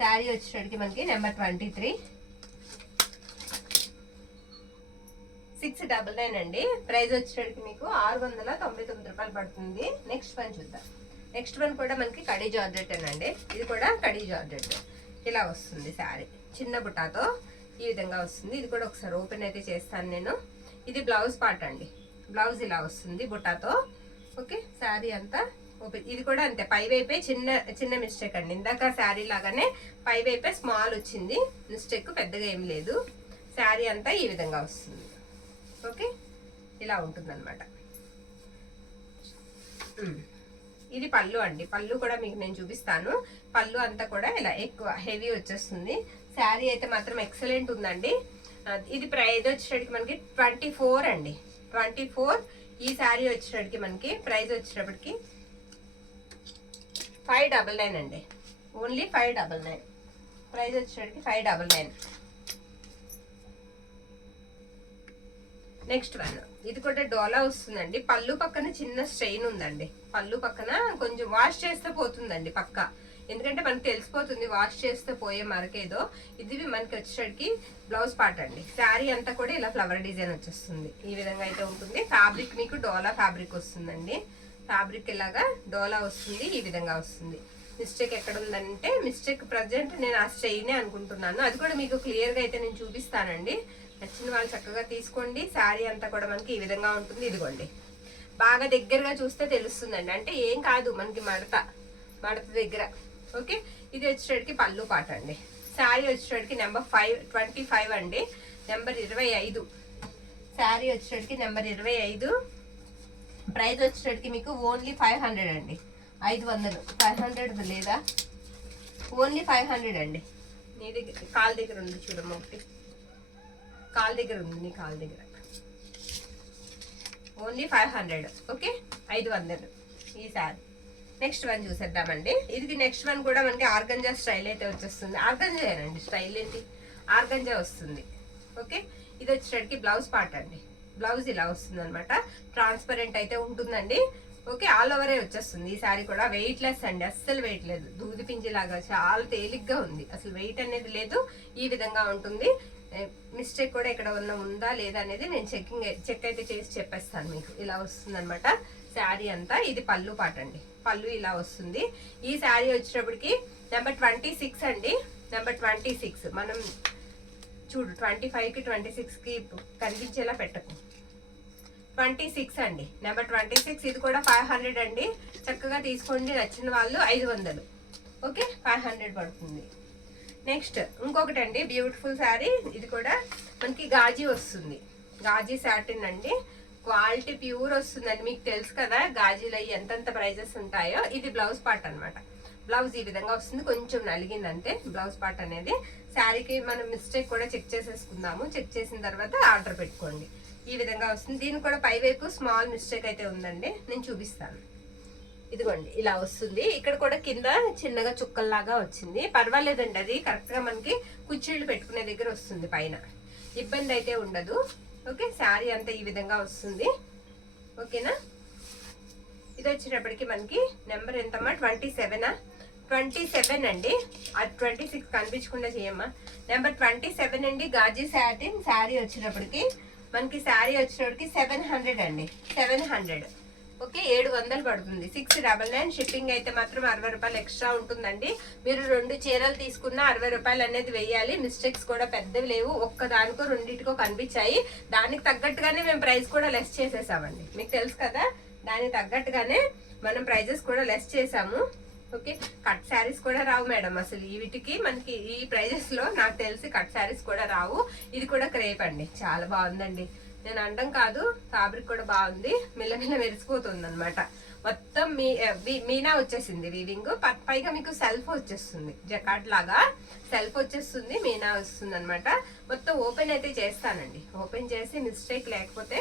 శారీ వచ్చేటికి మనకి నెంబర్ 23 699 అండి. ప్రైస్ వచ్చేటికి మీకు 699 రూపాయలు పడుతుంది. నెక్స్ట్ వన్ చూద్దాం. నెక్స్ట్ వన్ కూడా మనకి కడీ జార్జెట్ అండి. ఇది కూడా కడీ జార్జెట్ ఇలా వస్తుంది. శారీ చిన్న బుటాతో ఈ విధంగా వస్తుంది. ఇది కూడా ఒకసారి ఓపెన్ అయితే చేస్తాను నేను. ఇది బ్లౌజ్ పార్ట్ అండి. బ్లౌజ్ ఇలా వస్తుంది బుటాతో. ఓకే, శారీ అంతా ఓపెన్. ఇది కూడా అంతే, పై వైపే చిన్న మిస్టేక్ అండి. ఇందాక శారీ లాగానే పై వైపే స్మాల్ వచ్చింది, మిస్టేక్ పెద్దగా ఏం లేదు. శారీ అంతా ఈ విధంగా వస్తుంది. ఓకే, ఇలా ఉంటుంది అనమాట. ఇది పళ్ళు అండి. పళ్ళు కూడా మీకు నేను చూపిస్తాను. పళ్ళు అంతా కూడా ఇలా ఎక్కువ హెవీ వచ్చేస్తుంది. శారీ అయితే మాత్రం ఎక్సలెంట్ ఉందండి. ఇది ప్రైస్ వచ్చేటప్పటికి మనకి 24 అండి, 24. ఈ శారీ వచ్చేటప్పటికి మనకి ప్రైస్ వచ్చేటప్పటికి 599 అండి, ఓన్లీ 599. ప్రైస్ వచ్చేటప్పటికి 599. నెక్స్ట్ వన్, ఇది కూడా డోలా వస్తుందండి. పళ్ళు పక్కన చిన్న స్ట్రెయిన్ ఉందండి. పళ్ళు పక్కన కొంచెం వాష్ చేస్తే పోతుందండి పక్క, ఎందుకంటే మనకి తెలిసిపోతుంది వాష్ చేస్తే పోయే మరకేదో. ఇది మనకి వచ్చేసరికి బ్లౌజ్ పార్ట్ అండి. శారీ అంతా కూడా ఇలా ఫ్లవర్ డిజైన్ వచ్చేస్తుంది. ఈ విధంగా అయితే ఉంటుంది. ఫ్యాబ్రిక్ మీకు డోలా ఫ్యాబ్రిక్ వస్తుందండి. ఫ్యాబ్రిక్ ఇలాగా డోలా వస్తుంది, ఈ విధంగా వస్తుంది. మిస్టేక్ ఎక్కడ ఉందంటే, మిస్టేక్ ప్రజెంట్ నేను ఆ స్ట్రెయినే అనుకుంటున్నాను. అది కూడా మీకు క్లియర్గా అయితే నేను చూపిస్తానండి. నచ్చిన వాళ్ళు చక్కగా తీసుకోండి. శారీ అంతా కూడా మనకి ఈ విధంగా ఉంటుంది. ఇదిగోండి, బాగా దగ్గరగా చూస్తే తెలుస్తుందండి. అంటే ఏం కాదు, మనకి మడత దగ్గర. ఓకే, ఇది వచ్చేటికి పళ్ళు పాట అండి. శారీ వచ్చేటికి నెంబర్ 25 అండి, నెంబర్ 25. శారీ వచ్చేటికి నెంబర్ 25. ప్రైస్ వచ్చేటికి మీకు ఓన్లీ 500 అండి, 500. 500 లేదా, ఓన్లీ 500 అండి. నీ దగ్గర కాల్ దగ్గర ఉంది చూడమ్మ, ఒకటి కాల్ దగ్గర ఉంది, నీ కాల్ దగ్గర. ఓన్లీ 500. ఓకే, 500 ఈ శారీ. నెక్స్ట్ వన్ చూసేద్దామండి. ఇది నెక్స్ట్ వన్ కూడా మనకి ఆర్గంజా స్టైల్ అయితే వచ్చేస్తుంది. ఆర్గంజా ఏనండి, స్టైల్ ఏంటి, ఆర్గంజా వస్తుంది. ఓకే, ఇది వచ్చేటికి బ్లౌజ్ పార్ట్ అండి. బ్లౌజ్ ఇలా వస్తుంది అనమాట. ట్రాన్స్పరెంట్ అయితే ఉంటుందండి. ఓకే, ఆల్ ఓవరే వచ్చేస్తుంది. ఈ శారీ కూడా వెయిట్ లెస్ అండి, అస్సలు వెయిట్ లేదు. దూది పింజిలాగా చాలా తేలిగ్గా ఉంది, అసలు వెయిట్ అనేది లేదు. ఈ విధంగా ఉంటుంది. మిస్టేక్ కూడా ఇక్కడ ఉందా లేదా అనేది నేను చెక్ అయితే చేసి చెప్పేస్తాను మీకు. ఇలా వస్తుంది అనమాట శారీ అంతా. ఇది పళ్ళు పాట అండి, పళ్ళు ఇలా వస్తుంది. ఈ శారీ వచ్చేటప్పటికి నెంబర్ 26 అండి. నెంబర్ 26 మనం చూడు 25కి 26కి కనిపించేలా పెట్టకు. 26 అండి, నెంబర్ 26. ఇది కూడా 500 అండి. చక్కగా తీసుకోండి, నచ్చిన వాళ్ళు 500. ఓకే, 500 పడుతుంది. నెక్స్ట్ ఇంకొకటి అండి, బ్యూటిఫుల్ శారీ. ఇది కూడా మనకి గాజీ వస్తుంది, గాజీ సాటిన్ అండి. క్వాలిటీ ప్యూర్ వస్తుందండి. మీకు తెలుసు కదా గాజీలు అయ్యి ఎంతెంత ప్రైజెస్ ఉంటాయో. ఇది బ్లౌజ్ పార్ట్ అనమాట. బ్లౌజ్ ఈ విధంగా వస్తుంది, కొంచెం నలిగిందంటే బ్లౌజ్ పార్ట్ అనేది. శారీకి మనం మిస్టేక్ కూడా చెక్ చేసేసుకుందాము. చెక్ చేసిన తర్వాత ఆర్డర్ పెట్టుకోండి. ఈ విధంగా వస్తుంది. దీనికి కూడా పై వైపు స్మాల్ మిస్టేక్ అయితే ఉందండి, నేను చూపిస్తాను. ఇదిగోండి ఇలా వస్తుంది. ఇక్కడ కూడా కింద చిన్నగా చుక్కల్లాగా వచ్చింది, పర్వాలేదండి. అది కరెక్ట్ గా మనకి కుర్చీళ్ళు పెట్టుకునే దగ్గర వస్తుంది, పైన ఇబ్బంది అయితే ఉండదు. ఓకే, శారీ అంతా ఈ విధంగా వస్తుంది. ఓకేనా, ఇది వచ్చేటప్పటికి మనకి నెంబర్ ఎంతమ్మా, 27 అండి. అది 26 కనిపించకుండా చేయమ్మా. నెంబర్ 27 అండి, గాజీ సాటిన్ శారీ వచ్చేటప్పటికి మనకి. శారీ వచ్చేటప్పటికి 700 అండి, 700. ఓకే, 700 పడుతుంది. 699. షిప్పింగ్ అయితే మాత్రం 60 రూపాయలు ఎక్స్ట్రా ఉంటుందండి. మీరు 2 చీరలు తీసుకున్న 60 రూపాయలు అనేది వేయాలి. మిస్టేక్స్ కూడా పెద్దవి లేవు, ఒక్కదానికో రెండింటికో కనిపించాయి. దానికి తగ్గట్టుగానే మేము ప్రైస్ కూడా లెస్ చేసేసామండి. మీకు తెలుసు కదా, దానికి తగ్గట్టుగానే మనం ప్రైజెస్ కూడా లెస్ చేసాము. ఓకే, కట్ శారీస్ కూడా రావు మేడం అసలు ఈ వీటికి. మనకి ఈ ప్రైజెస్ లో నాకు తెలిసి కట్ శారీస్ కూడా రావు. ఇది కూడా క్రేప్ అండి, చాలా బాగుందండి. నేను అండం కాదు, ఫ్యాబ్రిక్ కూడా బాగుంది, మిల్లమిల్ల మెరిసిపోతుంది అనమాట. మొత్తం మీనా వచ్చేసింది వీవింగ్. పైగా మీకు సెల్ఫ్ వచ్చేస్తుంది, జకాట్ లాగా సెల్ఫ్ వచ్చేస్తుంది, మీనా వస్తుంది అనమాట. మొత్తం ఓపెన్ అయితే చేస్తానండి. ఓపెన్ చేసి మిస్టేక్ లేకపోతే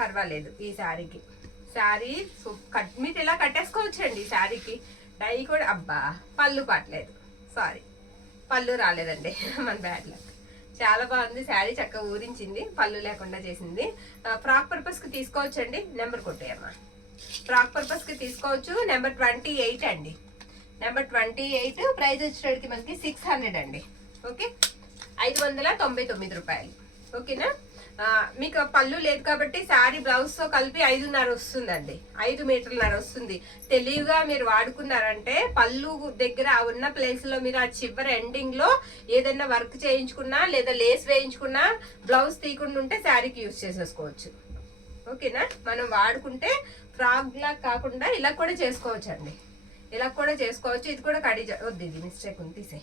పర్వాలేదు. ఈ శారీకి శారీ మీరు ఇలా కట్టేసుకోవచ్చండి. ఈ శారీకి డై కూడా అబ్బా పళ్ళు పట్టలేదు, సారీ పళ్ళు రాలేదండి, మన బ్యాడ్ లక్. చాలా బాగుంది శారీ, చక్కగా ఊరించింది, పళ్ళు లేకుండా చేసింది. ఫ్రాక్ పర్పస్ కి తీసుకోవచ్చండి. నెంబర్ కొట్టేయమ్మా, ఫ్రాక్ పర్పస్ కి తీసుకోవచ్చు. నెంబర్ 28 అండి, నెంబర్ 28. ప్రైస్ వచ్చేటికి మనకి 600 అండి. ఓకే, 599 రూపాయలు. ఓకేనా, మీకు పళ్ళు లేదు కాబట్టి శారీ బ్లౌజ్ తో కలిపి 5.5 వస్తుందండి, 5 మీటర్లన్నర వస్తుంది. తెలివిగా మీరు వాడుకున్నారంటే పళ్ళు దగ్గర ఉన్న ప్లేస్ లో మీరు ఆ చివరి ఎండింగ్ లో ఏదైనా వర్క్ చేయించుకున్నా లేదా లేస్ వేయించుకున్నా బ్లౌజ్ తీయకుండా ఉంటే శారీకి యూజ్ చేసేసుకోవచ్చు. ఓకేనా, మనం వాడుకుంటే ఫ్రాక్ లా కాకుండా ఇలా కూడా చేసుకోవచ్చు అండి, ఇలా కూడా చేసుకోవచ్చు. ఇది కూడా కడి వద్దు, ఇది మిస్టేక్ ఉంది, తీసే.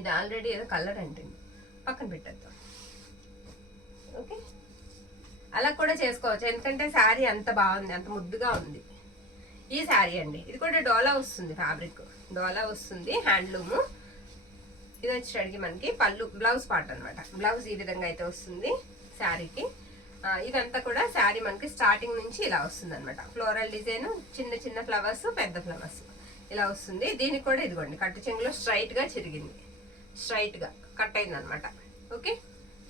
ఇది ఆల్రెడీ ఏదో కలర్ అంటుంది, పక్కన పెట్టేద్దాం. ఓకే, అలా కూడా చేసుకోవచ్చు, ఎందుకంటే శారీ అంత బాగుంది, అంత ముద్దుగా ఉంది. ఈ శారీ అండి, ఇది కూడా డోలా వస్తుంది, ఫ్యాబ్రిక్ డోలా వస్తుంది, హ్యాండ్లూము. ఇది వచ్చేటికి మనకి పళ్ళు బ్లౌజ్ పార్ట్ అనమాట. బ్లౌజ్ ఈ విధంగా అయితే వస్తుంది శారీకి. ఇదంతా కూడా శారీ మనకి స్టార్టింగ్ నుంచి ఇలా వస్తుంది అనమాట. ఫ్లోరల్ డిజైన్, చిన్న చిన్న ఫ్లవర్స్, పెద్ద ఫ్లవర్స్ ఇలా వస్తుంది. దీనికి కూడా ఇదిగోండి కట్టు చెంగులో స్ట్రైట్ గా చిరిగింది, స్ట్రైట్ గా కట్ అయింది అనమాట. ఓకే,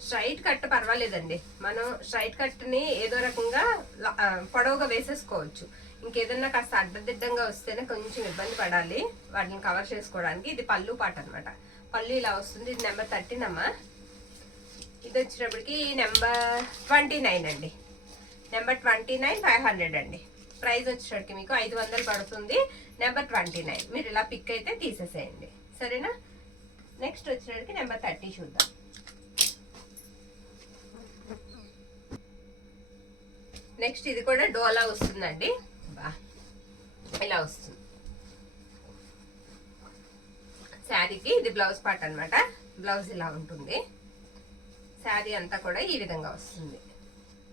స్ట్రైట్ కట్ పర్వాలేదండి, మనం స్ట్రైట్ కట్ ని ఏదో రకంగా పొడవుగా వేసేసుకోవచ్చు. ఇంకేదన్నా కాస్త అడ్డదిడ్డంగా వస్తేనే కొంచెం ఇబ్బంది పడాలి వాటిని కవర్ చేసుకోవడానికి. ఇది పళ్ళు పాట అనమాట, పళ్ళు ఇలా వస్తుంది. ఇది నెంబర్ 13 అమ్మా. ఇది వచ్చేటప్పటికి నెంబర్ 29 అండి, నెంబర్ 29, 500 అండి. ప్రైస్ వచ్చేటప్పటికి మీకు 500 పడుతుంది. నెంబర్ 29 మీరు ఇలా పిక్ అయితే తీసేసేయండి, సరేనా. నెక్స్ట్ వచ్చేటప్పటికి నెంబర్ 30 చూద్దాం. నెక్స్ట్ ఇది కూడా డోలా వస్తుందండి, ఇలా వస్తుంది శారీకి. ఇది బ్లౌజ్ పార్ట్ అనమాట, బ్లౌజ్ ఇలా ఉంటుంది. శారీ అంతా కూడా ఈ విధంగా వస్తుంది.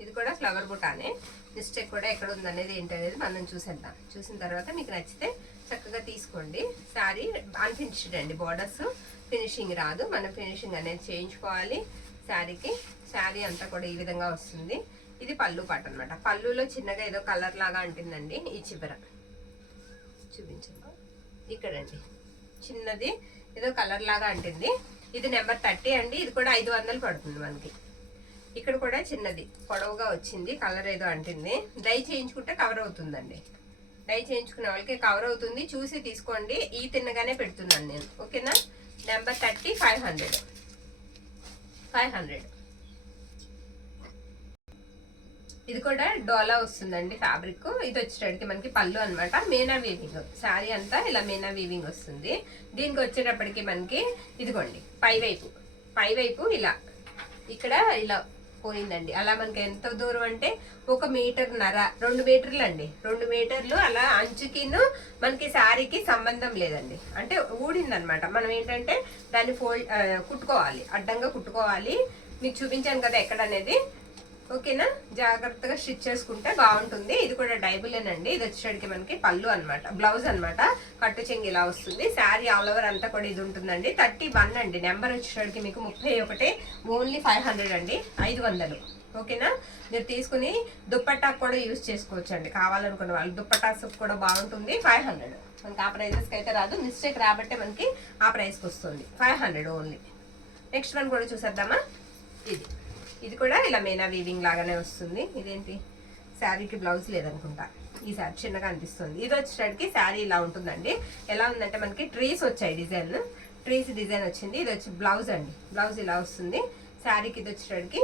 ఇది కూడా ఫ్లవర్ బుటానే, మిస్టేక్ కూడా ఎక్కడ ఉందనేది ఏంటనేది మనం చూసేద్దాం. చూసిన తర్వాత మీకు నచ్చితే చక్కగా తీసుకోండి. శారీ అన్ఫినిష్డ్ అండి, బోర్డర్స్ ఫినిషింగ్ రాదు, మనం ఫినిషింగ్ అనేది చేయించుకోవాలి శారీకి. శారీ అంతా కూడా ఈ విధంగా వస్తుంది. ఇది పళ్ళు పాట అనమాట. పళ్ళులో చిన్నగా ఏదో కలర్ లాగా అంటుందండి, ఈ చివర చూపించండి, ఇక్కడండి చిన్నది ఏదో కలర్ లాగా అంటుంది. ఇది నెంబర్ 30 అండి. ఇది కూడా 500 పడుతుంది మనకి. ఇక్కడ కూడా చిన్నది పొడవుగా వచ్చింది, కలర్ ఏదో అంటుంది. డై చేయించుకుంటే కవర్ అవుతుందండి. డై చేయించుకునే వాళ్ళకి కవర్ అవుతుంది, చూసి తీసుకోండి. ఈ తిన్నగానే పెడుతున్నాను నేను, ఓకేనా. నెంబర్ 30 500. ఇది కూడా డోలా వస్తుందండి ఫ్యాబ్రిక్. ఇది వచ్చేటప్పటికి మనకి పళ్ళు అనమాట, మీనా వీవింగ్. శారీ అంతా ఇలా మీనా వీవింగ్ వస్తుంది. దీనికి వచ్చేటప్పటికి మనకి ఇదిగోండి పై వైపు ఇలా ఇక్కడ ఇలా పోయిందండి. అలా మనకి ఎంత దూరం అంటే 1.5 మీటర్ 2 మీటర్లు అండి. 2 మీటర్లు అలా అంచుకిను మనకి శారీకి సంబంధం లేదండి. అంటే ఊడిందనమాట. మనం ఏంటంటే దాన్ని కుట్టుకోవాలి, అడ్డంగా కుట్టుకోవాలి. మీకు చూపించాను కదా ఎక్కడ అనేది, ఓకేనా. జాగ్రత్తగా స్టిచ్ చేసుకుంటే బాగుంటుంది. ఇది కూడా డైబులేనండి. ఇది వచ్చేటికి మనకి పళ్ళు అనమాట, బ్లౌజ్ అనమాట. కట్టు చెంగి ఇలా వస్తుంది. శారీ ఆల్ ఓవర్ అంతా కూడా ఇది ఉంటుందండి. 31 అండి. నెంబర్ వచ్చేటికి మీకు 31, ఓన్లీ 500 అండి, 500, ఓకేనా. మీరు తీసుకుని దుప్పట్టాకు కూడా యూజ్ చేసుకోవచ్చు అండి, కావాలనుకున్న వాళ్ళు. దుప్పట్టాస్ కూడా బాగుంటుంది. 500 మనకి ఆ ప్రైజెస్కి అయితే రాదు, మిస్టేక్ రాబట్టే మనకి ఆ ప్రైస్కి వస్తుంది. 500 ఓన్లీ. నెక్స్ట్ వన్ కూడా చూసేద్దామా. ఇది కూడా ఇలా మీనా వీవింగ్ లాగానే వస్తుంది. ఇదేంటి శారీకి బ్లౌజ్ లేదనుకుంటా, ఈ శారీ చిన్నగా అనిపిస్తుంది. ఇది వచ్చేసరికి శారీ ఇలా ఉంటుందండి. ఎలా ఉందంటే మనకి ట్రీస్ వచ్చాయి, ట్రీస్ డిజైన్ వచ్చింది. ఇది వచ్చి బ్లౌజ్ అండి. బ్లౌజ్ ఇలా వస్తుంది. శారీకి ఇది వచ్చేసరికి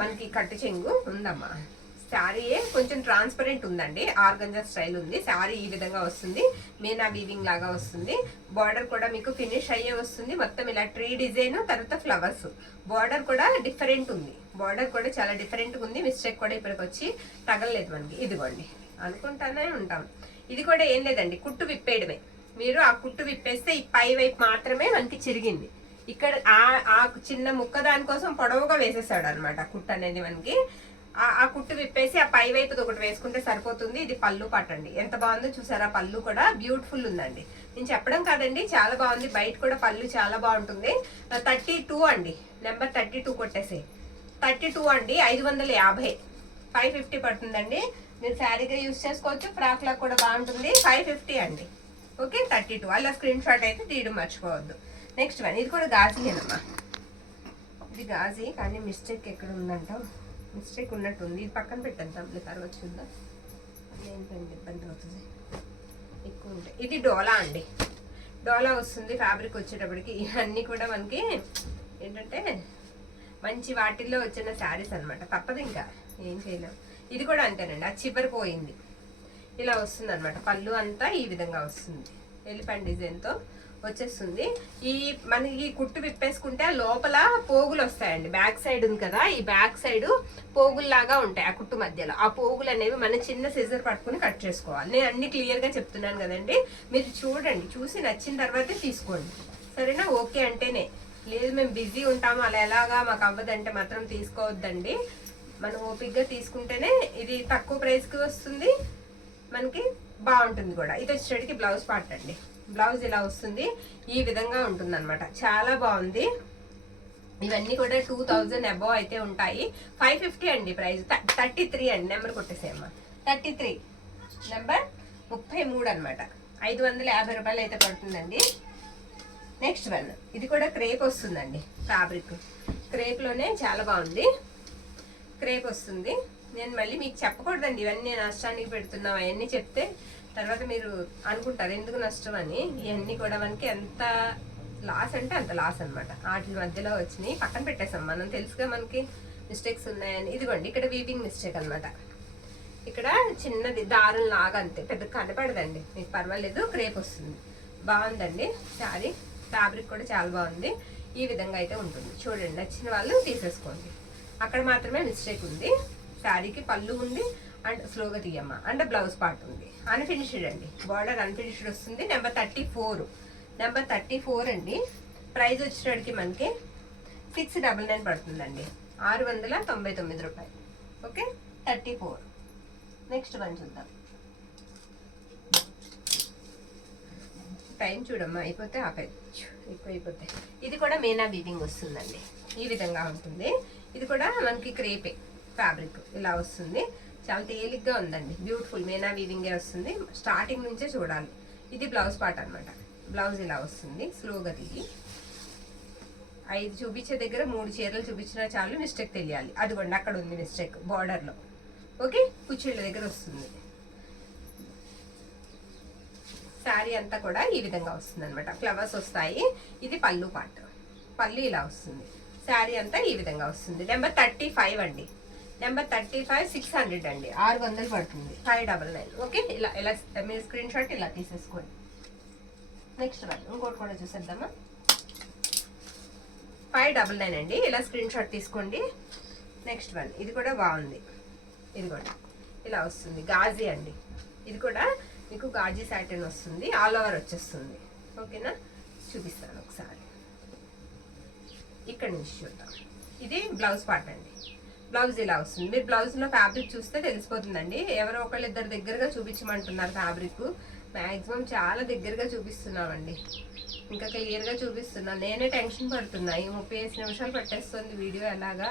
మనకి కట్టు చెంగు ఉందమ్మా. శారీ కొంచెం ట్రాన్స్పరెంట్ ఉందండి, ఆర్గంజా స్టైల్ ఉంది. శారీ ఈ విధంగా వస్తుంది, మీనా వీవింగ్ లాగా వస్తుంది. బార్డర్ కూడా మీకు ఫినిష్ అయ్యే వస్తుంది. మొత్తం ఇలా ట్రీ డిజైన్, తర్వాత ఫ్లవర్స్. బార్డర్ కూడా డిఫరెంట్ ఉంది, బార్డర్ కూడా చాలా డిఫరెంట్ ఉంది. మిస్టేక్ కూడా ఇప్పటికి వచ్చి తగలలేదు మనకి. ఇదిగోండి అనుకుంటానే ఉంటాం. ఇది కూడా ఏం లేదండి, కుట్టు విప్పేయడమే. మీరు ఆ కుట్టు విప్పేస్తే ఈ పై వైపు మాత్రమే మనకి చిరిగింది. ఇక్కడ ఆ చిన్న ముక్క దానికోసం పొడవుగా వేసేసాడు అనమాట కుట్టు అనేది మనకి. ఆ కుట్టు విప్పేసి ఆ పై వైపు ఒకటి వేసుకుంటే సరిపోతుంది. ఇది పళ్ళు పట్టండి, ఎంత బాగుందో చూసారా. పళ్ళు కూడా బ్యూటిఫుల్ ఉందండి. నేను చెప్పడం కాదండి, చాలా బాగుంది. బయట కూడా పళ్ళు చాలా బాగుంటుంది. 32 అండి, నెంబర్ 32 కొట్టేసి 32 అండి. 550, 550 పడుతుందండి. మీరు శారీగా యూజ్ చేసుకోవచ్చు, ఫ్రాక్ లా కూడా బాగుంటుంది. 550 అండి, ఓకే. 32 అలా స్క్రీన్ షాట్ అయితే తీయడం మర్చిపోవద్దు. నెక్స్ట్ వన్, ఇది కూడా గాజీయేనమ్మా. ఇది గాజీ, కానీ మిస్టేక్ ఎక్కడ ఉందంట, మిస్టేక్ ఉన్నట్టుంది. ఇది పక్కన పెట్టేద్దాం, తర్వాత చూద్దాం. ఏంటంటే ఇబ్బంది అవుతుంది ఎక్కువ ఉంటాయి. ఇది డోలా అండి, డోలా వస్తుంది. ఫ్యాబ్రిక్ వచ్చేటప్పటికి ఇవన్నీ కూడా మనకి ఏంటంటే మంచి వాటిల్లో వచ్చిన శారీస్ అనమాట. తప్పదు, ఇంకా ఏం చేయలేం. ఇది కూడా అంతేనండి, ఆ చివరి పోయింది. ఇలా వస్తుంది అనమాట. పళ్ళు అంతా ఈ విధంగా వస్తుంది, ఎలిఫెంట్ డిజైన్తో వచ్చేస్తుంది. మనకి కుట్టు విప్పేసుకుంటే లోపల పోగులు వస్తాయండి. బ్యాక్ సైడ్ ఉంది కదా, ఈ బ్యాక్ సైడ్ పోగుల్లాగా ఉంటాయి ఆ కుట్టు మధ్యలో. ఆ పోగులు అనేవి మనం చిన్న సిజర్ పట్టుకుని కట్ చేసుకోవాలి. నేను అన్ని క్లియర్ గా చెప్తున్నాను కదండి, మీరు చూడండి, చూసి నచ్చిన తర్వాతే తీసుకోండి, సరేనా. ఓకే అంటేనే, లేదు మేము బిజీ ఉంటాము అలా ఎలాగా మాకు అవ్వదంటే మాత్రం తీసుకోవద్దండి. మనం ఓపిక్గా తీసుకుంటేనే ఇది తక్కువ ప్రైస్కి వస్తుంది, మనకి బాగుంటుంది కూడా. ఇది వచ్చేటికి బ్లౌజ్ పార్ట్ అండి. బ్లౌజ్ ఇలా వస్తుంది, ఈ విధంగా ఉంటుంది అనమాట. చాలా బాగుంది. ఇవన్నీ కూడా 2000 అబౌవ్ అయితే ఉంటాయి. 550 అండి ప్రైస్. 33 అండి, నెంబర్ కొట్టేసేయమ్మా. 33 నెంబర్ 33 అనమాట. 550 రూపాయలు అయితే పడుతుందండి. నెక్స్ట్ వన్, ఇది కూడా క్రేప్ వస్తుందండి. ఫ్యాబ్రిక్ క్రేప్లోనే చాలా బాగుంది. క్రేప్ వస్తుంది. నేను మళ్ళీ మీకు చెప్పకూడదండి, ఇవన్నీ నష్టానికి పెడుతున్నాం. అవన్నీ చెప్తే తర్వాత మీరు అనుకుంటారు ఎందుకు నష్టం అని. ఇవన్నీ కూడా మనకి ఎంత లాస్ అంటే అంత లాస్ అనమాట. వాటి మధ్యలో వచ్చినాయి, పక్కన పెట్టేసాం మనం, తెలుసుగా మనకి మిస్టేక్స్ ఉన్నాయని. ఇదిగోండి ఇక్కడ వీవింగ్ మిస్టేక్ అనమాట. ఇక్కడ చిన్నది దారం లాగా, అంతే, పెద్ద కనపడదండి, మీకు పర్వాలేదు. క్రేప్ వస్తుంది, బాగుందండి శారీ. ఫ్యాబ్రిక్ కూడా చాలా బాగుంది. ఈ విధంగా అయితే ఉంటుంది. చూడండి, నచ్చిన వాళ్ళు తీసేసుకోండి. అక్కడ మాత్రమే మిస్టేక్ ఉంది. శారీకి పళ్ళు ఉంది, అండ్ స్లోగా తీయమ్మా, అండ్ బ్లౌజ్ పార్ట్ ఉంది. అన్ఫినిష్డ్ అండి, బార్డర్ అన్ఫినిష్డ్ వస్తుంది. నెంబర్ 34 అండి. ప్రైస్ వచ్చేటికి మనకి 699 పడుతుందండి, 699 రూపాయలు, ఓకే. 34. నెక్స్ట్ వన్ చూద్దాం. టైం చూడమ్మా, అయిపోతే ఆపేయచ్చు, ఎక్కువ అయిపోతే. ఇది కూడా మీనా వీవింగ్ వస్తుందండి, ఈ విధంగా ఉంటుంది. ఇది కూడా మనకి క్రేపే ఫ్యాబ్రిక్ ఇలా వస్తుంది. చాలా తేలిగ్గా ఉందండి, బ్యూటిఫుల్ మీనా వీవింగే వస్తుంది. స్టార్టింగ్ నుంచే చూడాలి. ఇది బ్లౌజ్ పార్ట్ అనమాట. బ్లౌజ్ ఇలా వస్తుంది, స్లోగా తీగి 5 చూపించే దగ్గర 3 చీరలు చూపించినా చాలు, మిస్టేక్ తెలియాలి. అదిగోండి అక్కడ ఉంది మిస్టేక్ బార్డర్లో. ఓకే, కుచ్చిళ్ళ దగ్గర వస్తుంది. శారీ అంతా కూడా ఈ విధంగా వస్తుంది అనమాట, ఫ్లవర్స్ వస్తాయి. ఇది పళ్ళు పార్ట్, పళ్ళు ఇలా వస్తుంది. శారీ అంతా ఈ విధంగా వస్తుంది. నెంబర్ 35 అండి, నెంబర్ 35 600 అండి, 600 పడుతుంది, 599. ఓకే, ఇలా ఇలా మీ స్క్రీన్ షాట్ ఇలా తీసేసుకోండి. నెక్స్ట్ వన్ ఇంకోటి కూడా చూసేద్దామా. 599 అండి, ఇలా స్క్రీన్ షాట్ తీసుకోండి. నెక్స్ట్ వన్ ఇది కూడా బాగుంది, ఇది కూడా ఇలా వస్తుంది, గాజీ అండి. ఇది కూడా మీకు గాజీ సాటిన్ వస్తుంది, ఆల్ ఓవర్ వచ్చేస్తుంది. ఓకేనా, చూపిస్తాను ఒకసారి. ఇక్కడ నుంచి చూద్దాం. ఇది బ్లౌజ్ పార్ట్ అండి, బ్లౌజ్ ఇలా వస్తుంది. మీరు బ్లౌజ్లో ఫ్యాబ్రిక్ చూస్తే తెలిసిపోతుందండి. ఎవరో ఒకళ్ళిద్దరు దగ్గరగా చూపించమంటున్నారు ఫ్యాబ్రిక్, మ్యాక్సిమం చాలా దగ్గరగా చూపిస్తున్నామండి, ఇంకా క్లియర్గా చూపిస్తున్నాను. నేనే టెన్షన్ పడుతున్నా, ఈ 35 నిమిషాలు పట్టేస్తుంది వీడియో, ఎలాగా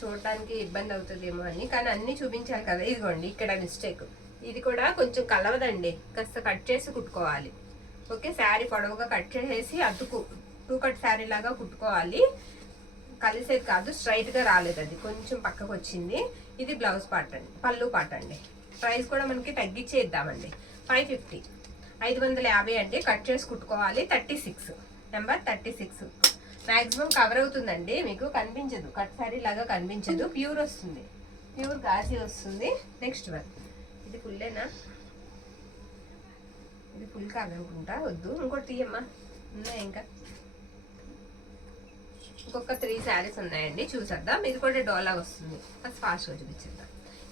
చూడటానికి ఇబ్బంది అవుతుందేమో అని. కానీ అన్నీ చూపించాలి కదా. ఇదిగోండి ఇక్కడ మిస్టేక్, ఇది కూడా కొంచెం కలవదండి, కాస్త కట్ చేసి కుట్టుకోవాలి. ఓకే, శారీ పొడవుగా కట్ చేసేసి అద్దుకు 2 కట్ శారీ లాగా కుట్టుకోవాలి. కలిసేది కాదు, స్ట్రైట్గా రాలేదు, అది కొంచెం పక్కకు వచ్చింది. ఇది బ్లౌజ్ పార్ట్ అండి, పళ్ళు పార్ట్ అండి. ప్రైస్ కూడా మనకి తగ్గించేద్దామండి, 550, 550 అండి. కట్ చేసి కుట్టుకోవాలి. 36 నెంబర్ 36 మ్యాక్సిమం కవర్ అవుతుందండి, మీకు కనిపించదు, కట్ శారీ లాగా కనిపించదు, ప్యూర్ వస్తుంది, ప్యూర్ గాజీ వస్తుంది. నెక్స్ట్ వన్ ఇది ఫుల్లేనా, ఇది ఫుల్ కాదనుకుంటా, వద్దు ఇంకోటి తీయమ్మా, ఉన్నాయి ఇంకా ఇంకొక 3 శారీస్ ఉన్నాయండి, చూసేద్దాం. ఇది కూడా డోలా వస్తుంది, అది ఫాస్ట్గా చూపించేద్దాం.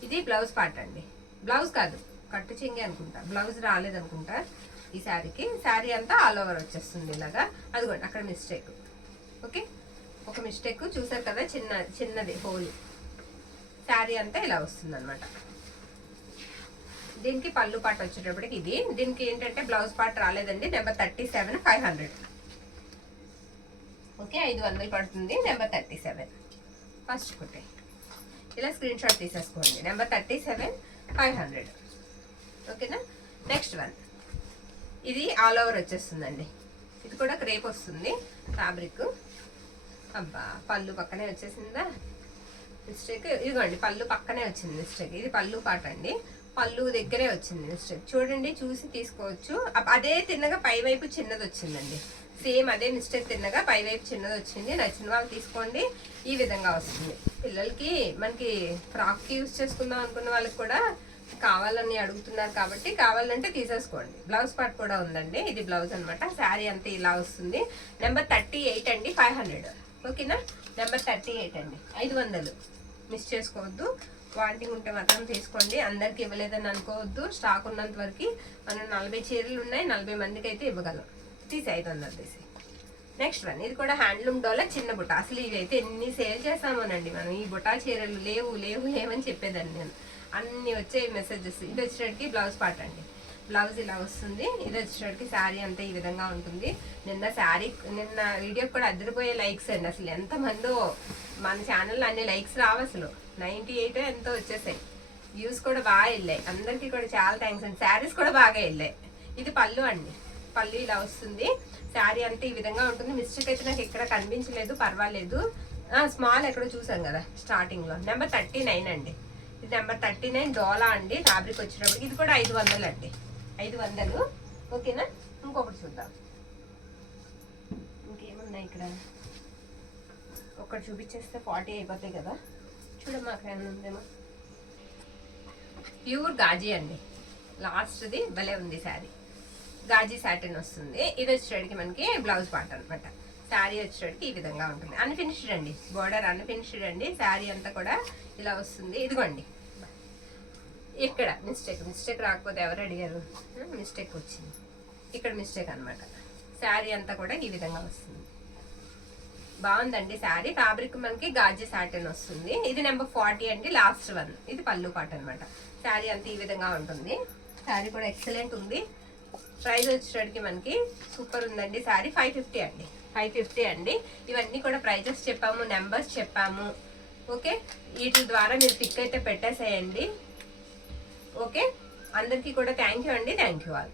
ఇది బ్లౌజ్ పార్ట్ అండి, బ్లౌజ్ కాదు కట్టు చెంగి అనుకుంటా, బ్లౌజ్ రాలేదనుకుంటా ఈ శారీకి. శారీ అంతా ఆల్ ఓవర్ వచ్చేస్తుంది ఇలాగా. అదిగోండి అక్కడ మిస్టేక్. ఓకే, ఒక మిస్టేక్ చూసారు కదా, చిన్నది హోల్. శారీ అంతా ఇలా వస్తుంది అనమాట. దీనికి పళ్ళు పార్ట్ వచ్చేటప్పటికి ఇది, దీనికి ఏంటంటే బ్లౌజ్ పార్ట్ రాలేదండి. నెంబర్ 37 500. ఓకే, 500 పడుతుంది. నెంబర్ 37 ఫస్ట్ కుట్టే ఇలా స్క్రీన్ షాట్ తీసేసుకోండి. నెంబర్ 37 500. ఓకేనా, నెక్స్ట్ వన్ ఇది ఆల్ ఓవర్ వచ్చేస్తుందండి. ఇది కూడా క్రేప్ వస్తుంది ఫ్యాబ్రిక్. అబ్బా, పళ్ళు పక్కనే వచ్చేసిందా మిస్టేక్. ఇదిగోండి పళ్ళు పక్కనే వచ్చింది మిస్టేక్. ఇది పళ్ళు పాట అండి, పళ్ళు దగ్గరే వచ్చింది మిస్టేక్. చూడండి, చూసి తీసుకోవచ్చు. అదే తిన్నగా పై వైపు చిన్నది వచ్చిందండి, సేమ్ అదే మిస్టేక్ తిన్నగా పై వైపు చిన్నది వచ్చింది. నచ్చిన వాళ్ళు తీసుకోండి. ఈ విధంగా వస్తుంది. పిల్లలకి మనకి ఫ్రాక్కి యూజ్ చేసుకుందాం అనుకున్న వాళ్ళకి కూడా కావాలని అడుగుతున్నారు కాబట్టి కావాలంటే తీసేసుకోండి. బ్లౌజ్ పార్ట్ కూడా ఉందండి, ఇది బ్లౌజ్ అనమాట. శారీ అంతా ఇలా వస్తుంది. నెంబర్ 38 అండి, 500. ఓకేనా, నెంబర్ 38 అండి, 500. మిస్ చేసుకోవద్దు. వాంటింగ్ ఉంటే మాత్రం తీసుకోండి, అందరికి ఇవ్వలేదని అనుకోవద్దు. స్టాక్ ఉన్నంత వరకు మనం 40 చీరలు ఉన్నాయి, 40 మందికి అయితే ఇవ్వగలం. తీసి 500 తీసి. నెక్స్ట్ వన్ ఇది కూడా హ్యాండ్లూమ్ డోలా, చిన్న బుట్ట. అసలు ఇవైతే ఎన్ని సేల్ చేస్తామోనండి మనం. ఈ బుటా చీరలు లేవు లేవు లేవని చెప్పేదాన్ని నేను, అన్ని వచ్చే మెసేజెస్. ఇది వచ్చేటికి బ్లౌజ్ పార్ట్ అండి, బ్లౌజ్ ఇలా వస్తుంది. ఇది వచ్చేటికి శారీ అంతా ఈ విధంగా ఉంటుంది. నిన్న వీడియోకి కూడా అదిరిపోయే లైక్స్ అండి. అసలు ఎంతమందో మన ఛానల్లో అన్ని లైక్స్ రావు, అసలు 98 ఎంతో వచ్చేసాయి. వ్యూస్ కూడా బాగా వెళ్ళాయి. అందరికీ కూడా చాలా థ్యాంక్స్ అండి. శారీస్ కూడా బాగా వెళ్ళాయి. ఇది పళ్ళు అండి, పళ్ళు ఇలా వస్తుంది. శారీ అంతా ఈ విధంగా ఉంటుంది. మిస్టేక్ అయితే నాకు ఎక్కడ కనిపించలేదు, పర్వాలేదు. స్మాల్ ఎక్కడో చూసాం కదా స్టార్టింగ్లో. నెంబర్ 39 అండి, ఇది నెంబర్ 39 డోలా అండి. ఫ్యాబ్రిక్ వచ్చేటప్పటికి ఇది కూడా 500 అండి, 500. ఓకేనా, ఇంకొకటి చూద్దాం. ఇంకేమున్నాయి ఇక్కడ, ఒకటి చూపించేస్తే 40 అయిపోతాయి కదా. చూడమ్మా అక్కడ ఉందేమో. ప్యూర్ గాజీ అండి, లాస్ట్ది భలే ఉంది శారీ. గాజీ సాటిన్ వస్తుంది. ఇది వచ్చేటికి మనకి బ్లౌజ్ పార్ట్ అనమాట. శారీ వచ్చేటికి ఈ విధంగా ఉంటుంది. అన్ఫినిష్డ్ అండి, బోర్డర్ అన్ఫినిష్డ్ అండి. శారీ అంతా కూడా ఇలా వస్తుంది. ఇదిగోండి ఇక్కడ మిస్టేక్ రాకపోతే ఎవరు అడిగారు, మిస్టేక్ వచ్చింది ఇక్కడ, మిస్టేక్ అనమాట. శారీ అంతా కూడా ఈ విధంగా వస్తుంది. బాగుందండి శారీ. ఫ్యాబ్రిక్ మనకి గాజీ సాటిన్ వస్తుంది. ఇది నెంబర్ 40 అండి, లాస్ట్ వన్. ఇది పళ్ళు పార్ట్ అనమాట. శారీ అంతా ఈ విధంగా ఉంటుంది. శారీ కూడా ఎక్సలెంట్ ఉంది. ప్రైస్ వచ్చేటికి మనకి సూపర్ ఉందండి. శారీ 550 అండి, 550 అండి. ఇవన్నీ కూడా ప్రైజెస్ చెప్పాము, నెంబర్స్ చెప్పాము. ఓకే, వీటి ద్వారా మీరు పిక్ అయితే పెట్టేసేయండి. ఓకే, అందరికీ కూడా థ్యాంక్ యూ అండి, థ్యాంక్ యూ ఆల్.